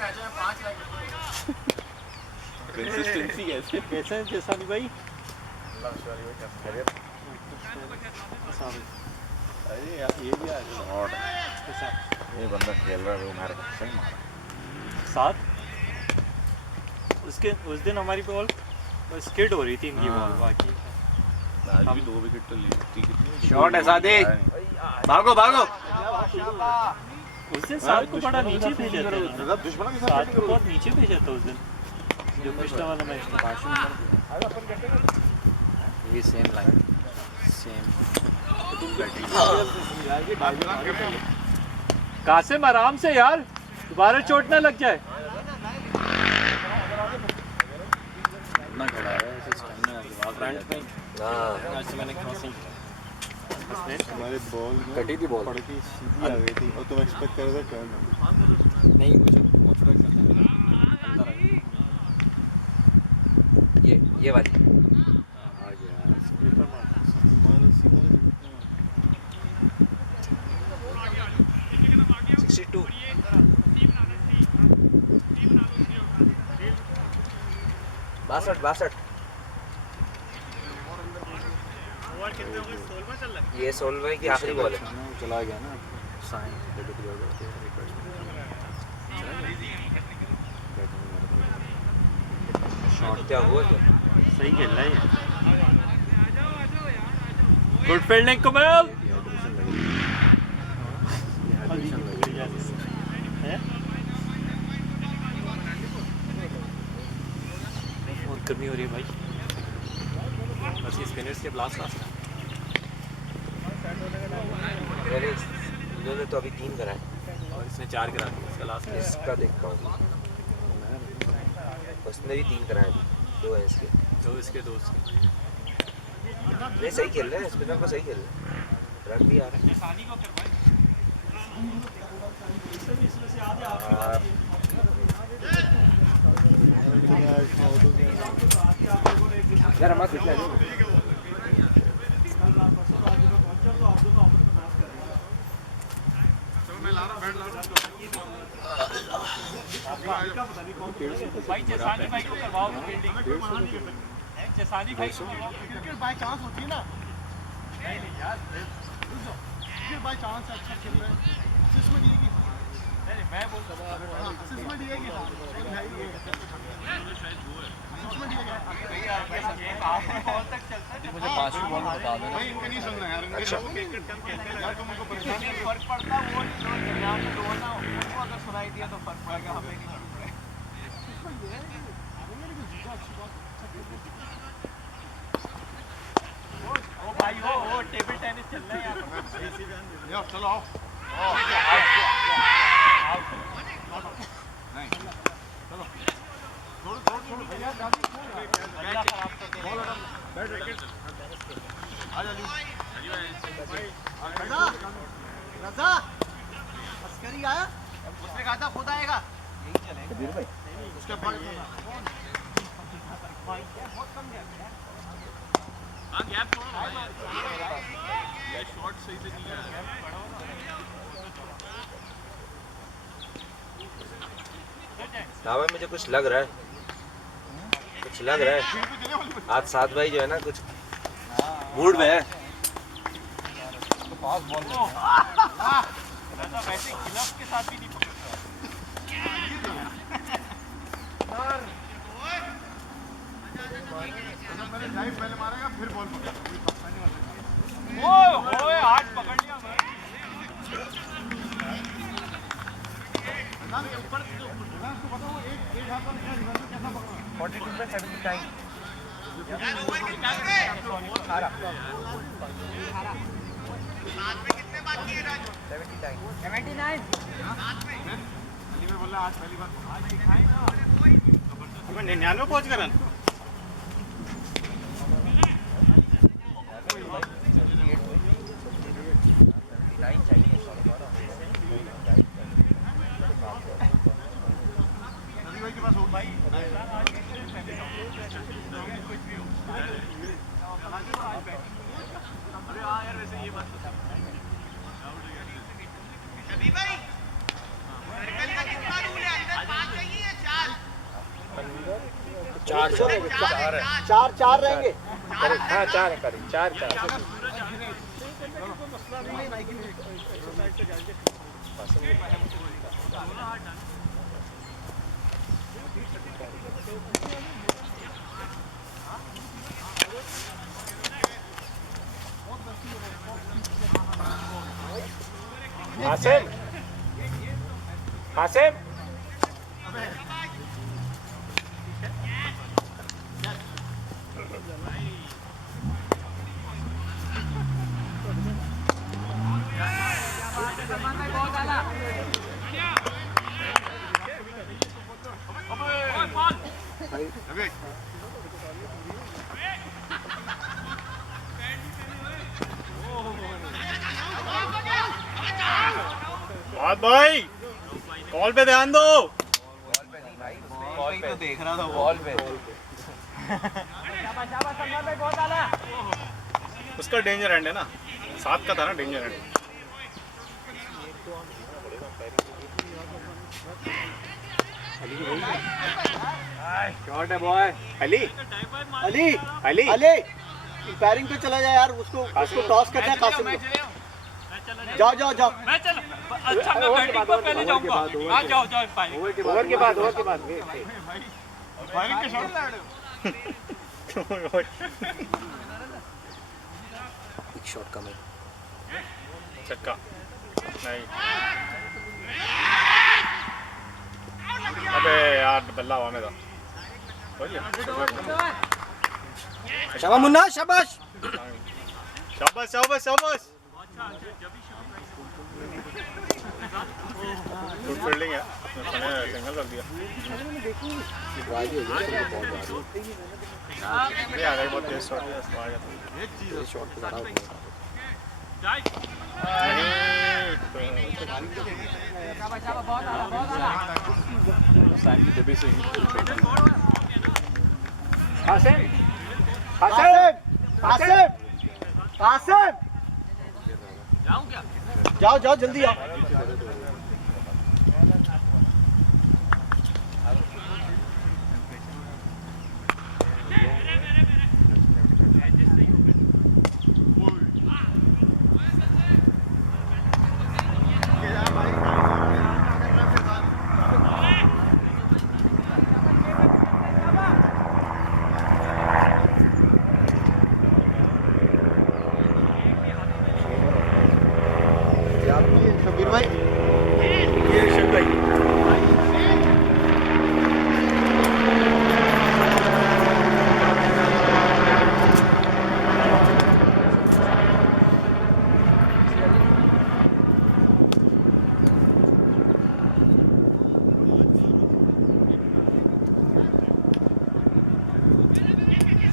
मैचों में 5 लाइक। कंसिस्टेंसी कैसे? कैसे हैं जैसानी भाई? अरे यार ये भी आ गया। ये बंदा खेल रहा है वो मार सही मारा। साथ उसके उस दिन हमारी बॉल स्किड हो रही थी इनकी बॉल। बाकी आज भी 2 विकेट तो ली थी। कितनी शॉट है सादिक। भागो भागो। उस दिन साथ को बड़ा नीचे भेजा था। साथ को बहुत नीचे भेजा था उस दिन जो पिछला वाला मैच था। ये सेम लाइन सेम। कासिम आराम से यार, दोबारा चोट ना लग जाए। ना खड़ा है ऐसे स्टैमिना फ्रंट में। हां आज मैंने क्रॉसिंग हमारे बॉल में कटी थी बॉल पड़ के सीधी आ गई थी और तुम एक्सपेक्ट कर रहे थे टर्न नहीं मुझे मोटिवेट करना अंदर आ ये वाली आ गया स्लीपर हमारा सीधा 62 62 ये 16 की आखिरी बॉल है। चला गया ना साइन शॉट क्या हुआ क्या? सही खेल रहा है ये। गुड फील्डिंग कमाल। बहुत गर्मी हो रही है भाई। बस ये स्पिनर्स के ब्लास्ट लास्ट। मैंने इन्होंने तो अभी 3 कराए और इसने 4 करा दिए। इसका लास्ट इसका देखता हूँ। उसने भी 3 कराए अभी, 2 हैं इसके। दो इसके दोस्त के। नहीं सही खेल रहे हैं, स्पिनर को सही खेल रहे हैं, रन भी आ रहा है। यार हमारा कितना है भाई जसानी भाई को करवाओ फील्डिंग। जसानी भाई को क्रिकेट बाय चांस होती है ना। नहीं यार क्रिकेट बाय चांस अच्छा खेल रहे हैं। असिस्ट में दिए कि नहीं मैं बोल रहा हूं असिस्ट में दिए कि असिस्ट में दिए गया। आखिरी बॉल तक चलता है। मुझे 5वीं बॉल में बता देना भाई इनके नहीं सुनना यार। अच्छा यार तुम उनको परेशान इससे फर्क पड़ता वो जो दरमियान में दो ना उनको अगर सुनाई दिया तो फर्क पड़ेगा, हमें नहीं पड़ेगा। ओ भाई ओ टेबल टेनिस चल रहा है यहाँ। यार चलो आओ। आउट रजा अस्करी आया, उसने कहा था खुद आएगा, यही चलेगा उसके बाद गैप शॉट सही से नहीं आया। हाँ भाई मुझे कुछ लग रहा है, आज सात भाई जो है ना कुछ मूड में है। वैसे गिलफ्स के साथ भी नहीं पकड़ पहले मारेगा फिर बॉल पकड़, ओए हाथ पकड़ लिया भाई। ऊपर उसको बताओ एक हाथ में कैसा पकड़ा 42 पे 79 कितने बात किए राजू 79 अली में बोला आज पहली बार आज दिखाई ना 99 पहुंच गए। चार रहेंगे। हाँ 4 है करीब 4 हासिम भाई कॉल पे ध्यान दो। बॉल पे तो देख रहा था बॉल पे। उसका डेंजर एंड है ना, 7 का था ना डेंजर एंड। शॉट है बॉय। अली अली अली अली पैरिंग पे चला जाए यार, उसको टॉस करना है कासिम को। जाओ मैं चल अच्छा मैं बैटिंग पर पहले जाऊंगा। हां जाओ ओवर के बाद फायरिंग के शॉट एक शॉट कम है। छक्का नहीं। अबे यार बल्ला हवा में था। शाबाश मुन्ना शाबाश। शाबाश गुड फील्डिंग है, मैंने सिंगल कर दिया। ये आ गई बहुत तेज शॉट है, इसको आ गया था। शॉट पे खड़ा कासिम जाओ जल्दी आओ। शब्बीर भाई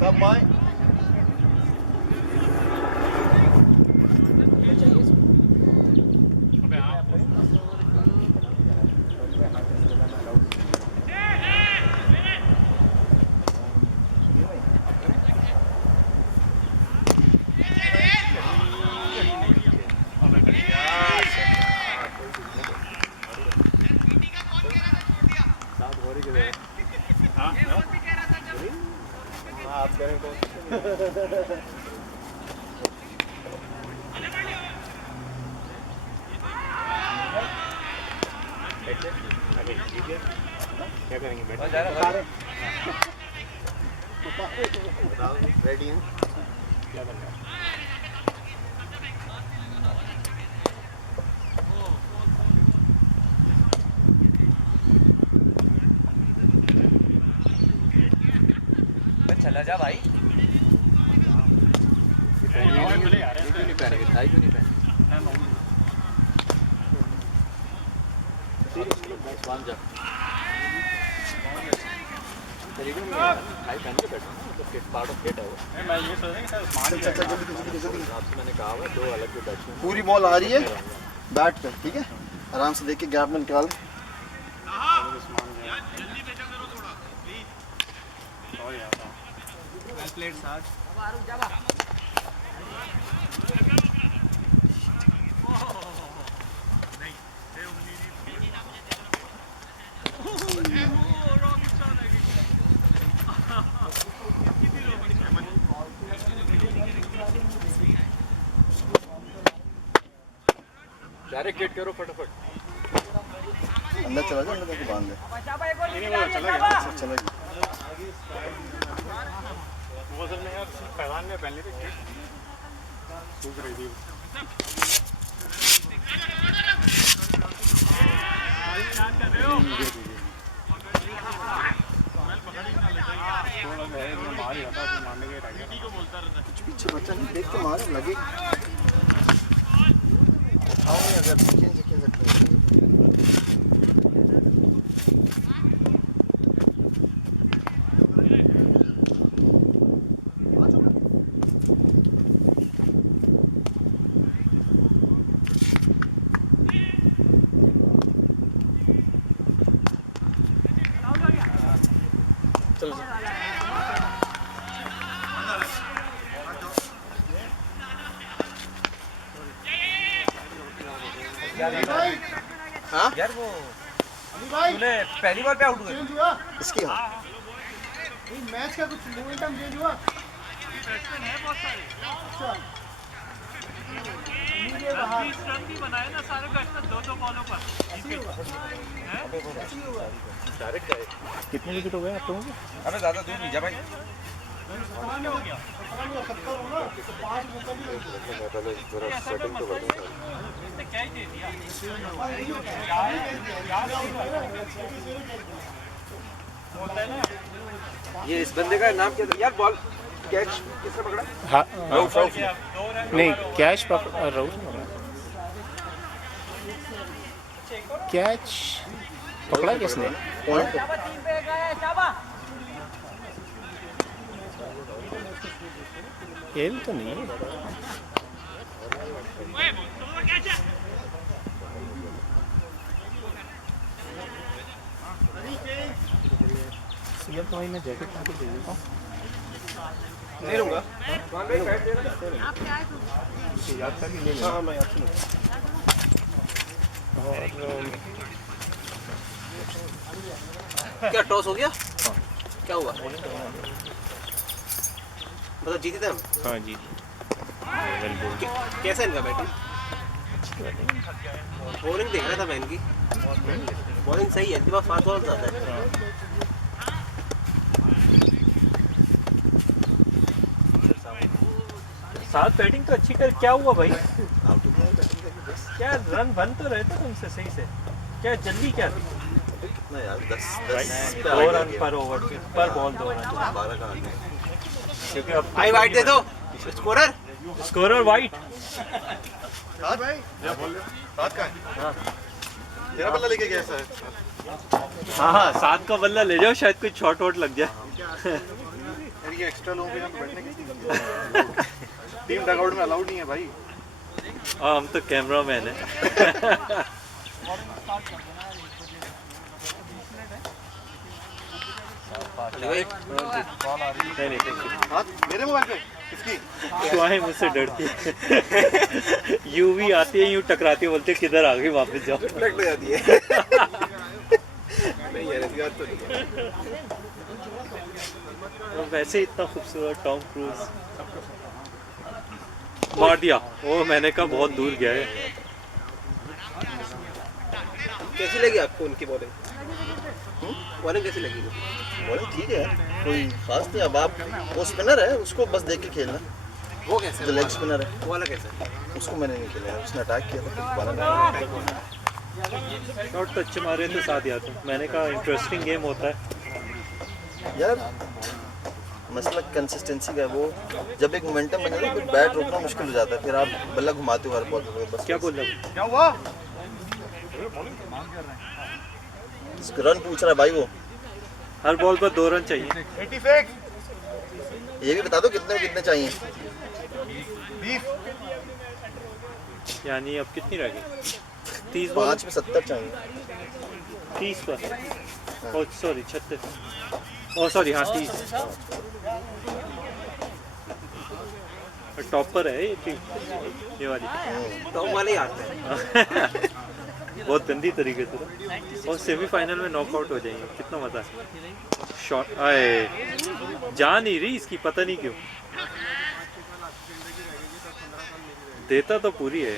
सब बाय आप करें तो क्या करेंगे बैठ रेडी हैं क्या करना है चला जा भाई। पूरी बॉल आ रही है बैट पे, ठीक है, आराम से देख के गैप में निकाल। डायरेक्ट गेट करो फटाफट। अंदर चला जा, अंदर जाके बांध दे। चला गया। वो असल में यार पहचान में पहन ली थी सूख रही थी। पीछे बच्चा नहीं देख के मारे लगे। उठाओ अगर खींच सकते हैं। चलो हाँ यार वो तूने पहली बार पे आउट हुए इसकी हाँ मैच का कुछ मोमेंटम चेंज हुआ? बनाए ना सारे दो बॉलों पर। कितने विकेट हो गए आप लोगों के? अबे ज्यादा दूर नहीं जा भाई। ये इस बंदे का नाम क्या था यार? बॉल कैच किसने पकड़ा? हाँ नहीं कैच पकड़ा कैच पकड़ा किसने? खेल तो नहीं है। सीएम भाई मैं जैकेट पहन के दे देता हूँ। नहीं रहूंगा। याद करके ले लेना। हाँ मैं याद सुनो। और क्या टॉस हो गया? क्या हुआ? मतलब जीते थे हम? हाँ जी कैसा इनका बैटिंग? बॉलिंग देख रहा था मैं इनकी। बॉलिंग सही है, इनके पास फास्ट बॉल आता है। 7 बैटिंग तो अच्छी कर, क्या हुआ भाई? क्या रन बन तो रहे थे तुमसे सही से, क्या जल्दी क्या थी? कितना यार 10 2 रन पर ओवर पर बॉल 2 रन, 12 का आगे। क्योंकि अब आई वाइट दे दो स्कोरर। Scorer white. साथ भाई साथ का है? हाँ तेरा बल्ला लेके गया सर। हाँ 7 का बल्ला ले जाओ, शायद कोई शॉट वॉट लग जाए। अभी ये एक्स्ट्रा लोगों के यहाँ पे बैठने की टीम डगआउट में अलाउड नहीं है भाई। हाँ हम तो कैमरा मैन है। नहीं नहीं thank you। हाथ मेरे मोबाइल पे इसकी शुआएं मुझसे डरती है। यूं भी आती है यूं टकराती है, बोलते किधर आ गई वापस जाओ। रिफ्लेक्ट हो जाती है। नहीं यार ऐसी बात तो नहीं है। और वैसे इतना खूबसूरत टॉम क्रूज मार दिया। वो मैंने कहा बहुत दूर गया है। कैसी लगी आपको उनकी बॉलिंग? बॉलिंग कैसी लगी? बॉलिंग ठीक है, कोई खास नहीं। अब आप वो स्पिनर है, उसको बस देख के खेलना। वो कैसे? जो लेग स्पिनर है वो वाला कैसे? उसको मैंने नहीं खेला है, उसने अटैक किया था फिर दोबारा शॉट तो अच्छे मारे तो साथ यार। मैंने कहा इंटरेस्टिंग गेम होता है। यार मसला कंसिस्टेंसी का है। वो जब एक मोमेंटम बन जाता है फिर बैट रोकना मुश्किल हो जाता है, फिर आप बल्ला घुमाते हो हर बॉल पे बस। क्या बोल रहा हूँ? क्या हुआ? रन पूछ रहा है भाई वो। हर बॉल पर 2 रन चाहिए। 86 ये भी बता दो कितने कितने चाहिए। 20 यानी अब कितनी रह गई? 30 बॉल 5 में 70 चाहिए। 30 पर। Oh sorry 36। ओह सॉरी हाँ 30। टॉपर है ये टीम, ये वाली। टॉप वाले ही आते हैं। बहुत गंदी तरीके से। और सेमीफाइनल में नॉकआउट हो जाएंगे। कितना मजा है। शॉट आए जा नहीं रही इसकी, पता नहीं क्यों। देता तो पूरी है।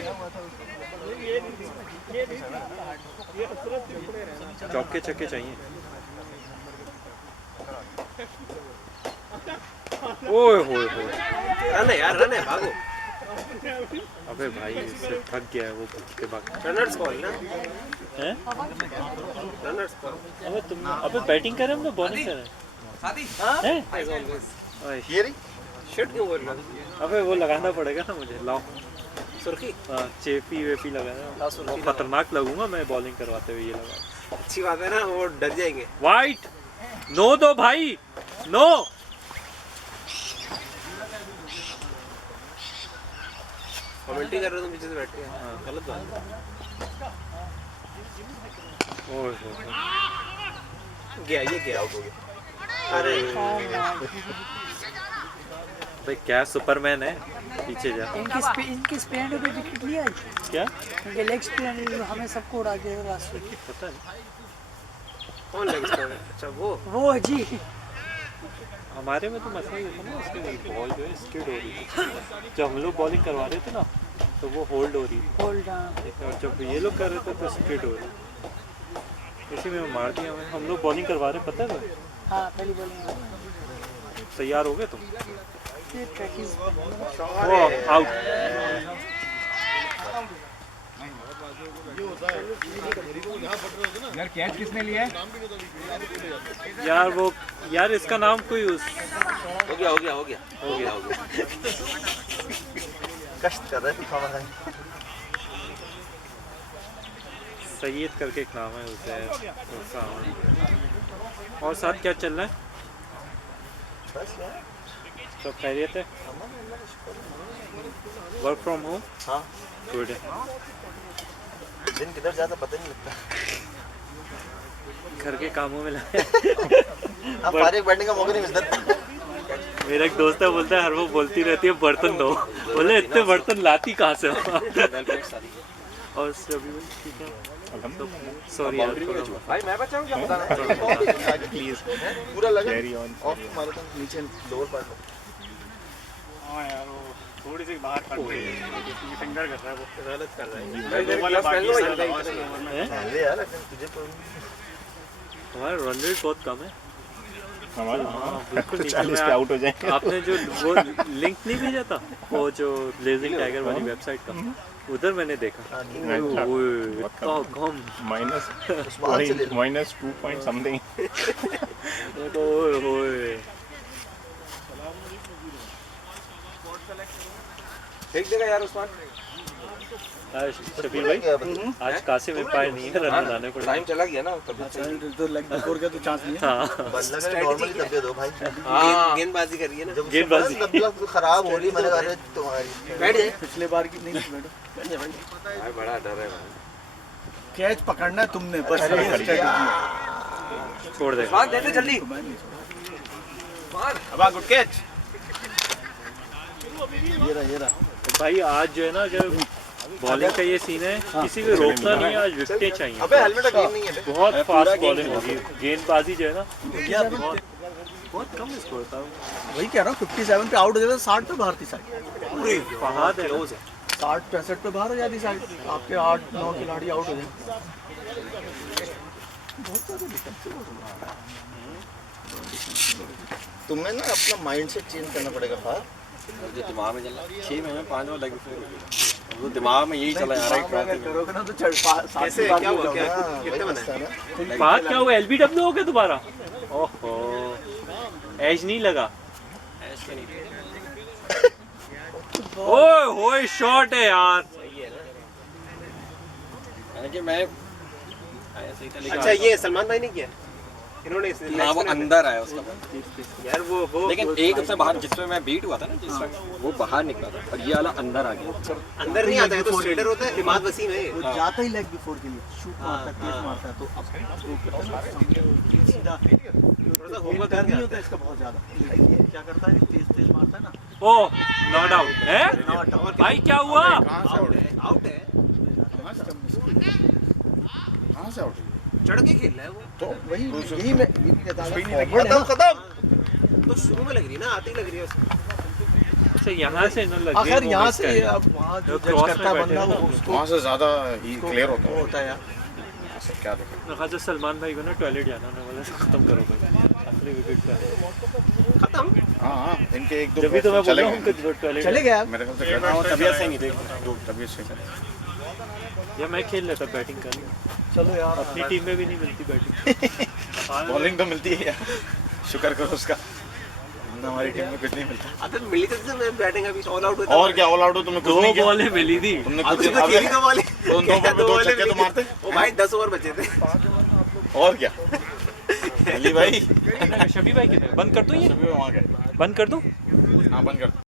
चौके छक्के चाहिए। ओए होए होए। रन है यार, रन है, भागो। अबे भाई इससे थक गया है वो के बाद। रनर्स कॉल ना? हैं? Runners call. अबे तुम अबे बैटिंग कर रहे हो हम बॉलिंग कर रहे हैं? हैं? As always. ओए, ये रही शर्ट क्यों बोल रहा? अबे वो लगाना पड़ेगा ना मुझे। लाओ सुर्खी? हाँ, चेपी वेपी लगाना। वो खतरनाक लगूंगा मैं बॉलिंग करवाते हुए। ये लगा अच्छी बात है ना, वो डर जाएंगे। वाइट नो दो भाई, नो। कमेंट्री कर रहे हो तुम पीछे से बैठ के। हाँ। गलत बात है। ओए होए। गया, ये गया, आउट हो गया। अरे भाई क्या सुपरमैन है। पीछे जा। इनके स्पिनर पे विकेट लिया है। क्या इनके लेग स्पिनर हमें सबको उड़ा दिया लास्ट में। पता नहीं। कौन लेग स्पिनर है? अच्छा वो जी हमारे में तो मसला ये था ना, उसकी बॉल जो है स्किड हो रही थी। जब हम लोग बॉलिंग करवा रहे थे ना तो वो होल्ड हो रही थी। होल्ड। और जब ये लोग कर रहे थे तो स्किड हो रही। इसी में मार दिया हमें। हम लोग बॉलिंग करवा रहे, पता है ना? हाँ पहली बॉलिंग। तैयार हो गए तुम? ये प्रैक्टिस। आउट। यार कैच किसने लिया है? यार वो यार इसका नाम कोई हो गया, हो गया, हो गया, हो गया, हो गया। कष्ट कर रहा है दिखावा है। सैयद करके एक नाम है उसे। और साथ क्या चल रहा है? बस यार सब खैरियत है? Work from home? हाँ, गुड है। दिन किधर जाता पता नहीं लगता। घर के कामों में लगे। हाँ, फारिग बैठने का मौका नहीं मिलता। मेरा एक दोस्त है, बोलता है हर वो बोलती रहती है बर्तन दो। बोले इतने बर्तन लाती कहाँ से हो? और सभी ठीक है। सॉरी यार भाई मैं बचाऊं क्या बताना? प्लीज पूरा लगा ऑफ मारो तो नीचे लोअर पार्ट में। हाँ यार वो थोड़ी सी बाहर काट के फिंगर कर रहा है वो। गलत कर रहा है। वो वाला बाकी हैं? अरे यार अगर तुझे कोई हमारा रन रेट बहुत कम है। हमारे हाँ बिल्कुल नीचे 40 में पे आउट हो जाएंगे। आपने जो वो लिंक नहीं भेजा था, वो जो ब्लेजिंग टाइगर वाली वेबसाइट का, उधर मैंने देखा। ओए इतना कम। Minus 2 point something. ओए होए। फेंक देगा यार उस्मान। शबीर भाई आज कासिम एम्पायर नहीं है, रन बनाने पड़े। टाइम चला गया ना तब। तो लेग बिफोर का तो चांस नहीं है। हाँ बल्ला का नॉर्मली दबे दो भाई। गेंदबाजी करिए ना। जब गेंदबाजी। तबला खराब हो रही मैंने कहा अरे तुम्हारी बैठ जाए। पिछले बार की नहीं बैठो। भाई बड़ा डर है भाई। कैच पकड़ना है तुमने बस, ये स्ट्रेटजी है। छोड़ दे। बात दे दे जल्दी। अब गुड कैच। ये रहा भाई आज जो है ना, जब बॉलिंग का ये सीन है, किसी को रोकना नहीं है, आज विकेटें चाहिए। अबे हेलमेट का गेम नहीं है बे। बहुत फास्ट बॉलिंग होगी, गेंदबाजी जो है ना। बहुत कम स्कोर था। वही कह रहा हूँ 57 पे आउट हो जाता, 60 पे बाहर थी साइड। फहाद है 60-65 पे बाहर हो जाती साइड, आपके 8-9 खिलाड़ी आउट हो जाते। बहुत ज़्यादा डिफेंसिव हो रहा है। तुम्हें ना अपना माइंडसेट चेंज करना पड़ेगा फार। जो दिमाग में चल रहा है 6 में 5 और लेग वो दिमाग में यही चला जा रहा है। करोगे ना तो कैसे क्या हुआ, कितने बने फहाद क्या हुआ, LBW हो गया दोबारा? ओहो एज नहीं लगा। ओए होए शॉट है यार। कि मैं अच्छा ये सलमान भाई ने किया, इन्होंने ना वो अंदर आया उसका यार वो लेकिन एक उससे बाहर, जिसमें मैं बीट हुआ था ना, जिसमें वो बाहर निकला था और ये वाला अंदर आ गया। अंदर नहीं आता है तो स्ट्रेटर होता है, इमाद वसीम है। वो जाता ही लेग बिफोर के लिए शूट मारता है, तेज मारता है, तो अब वो करता है ना, सीधा थोड़ा सा होमवर्क नहीं होता है इसका बहुत ज्यादा, लेकिन ये क्या करता है, तेज तेज मारता है ना। ओ नॉट आउट है भाई, क्या हुआ? आउट है, कहाँ से आउट? चढ़ के खेल रहा है वो। तो वही यही मैं ये भी कहता हूँ, खत्म खत्म तो शुरू में लग रही है ना, आते ही लग रही है उसको। अच्छा यहाँ से ना लग आखिर यहाँ से अब वहाँ जो जज करता है बंदा वो उसको वहाँ से ज़्यादा ही क्लियर होता वो है। होता है यार। क्या देखा? मैं कहा सलमान भाई को ना टॉयलेट जाना होने वाला है, खत्म करो भाई अपने विकेट का। खत्म। हाँ इनके एक दो जब भी तो मैं बोल चले रहा हूँ गए। उनको टॉयलेट चले गया मेरे ख्याल से तबियत सही नहीं देख तबीयत से या मैं खेल लेता बैटिंग कर लूँ, चलो यार अपनी टीम में भी नहीं मिलती बैटिंग। बॉलिंग तो मिलती है यार, शुक्र करो उसका। हमारी टीम में कुछ नहीं मिलता। अबे मिली तो मैं बैटिंग अभी ऑल आउट हुआ था। और क्या ऑल आउट हो, तुमने कुछ दो नहीं किया। बॉलें मिली थी। तुमने अब कुछ तो खेली तो बॉल तो उन दो बॉल पे दो छक्के तो मारते। ओ भाई 10 ओवर बचे थे। और क्या अली भाई शबी भाई कितने बंद कर दूँ, ये सभी वहाँ गए। बंद कर दूँ? हाँ बंद कर।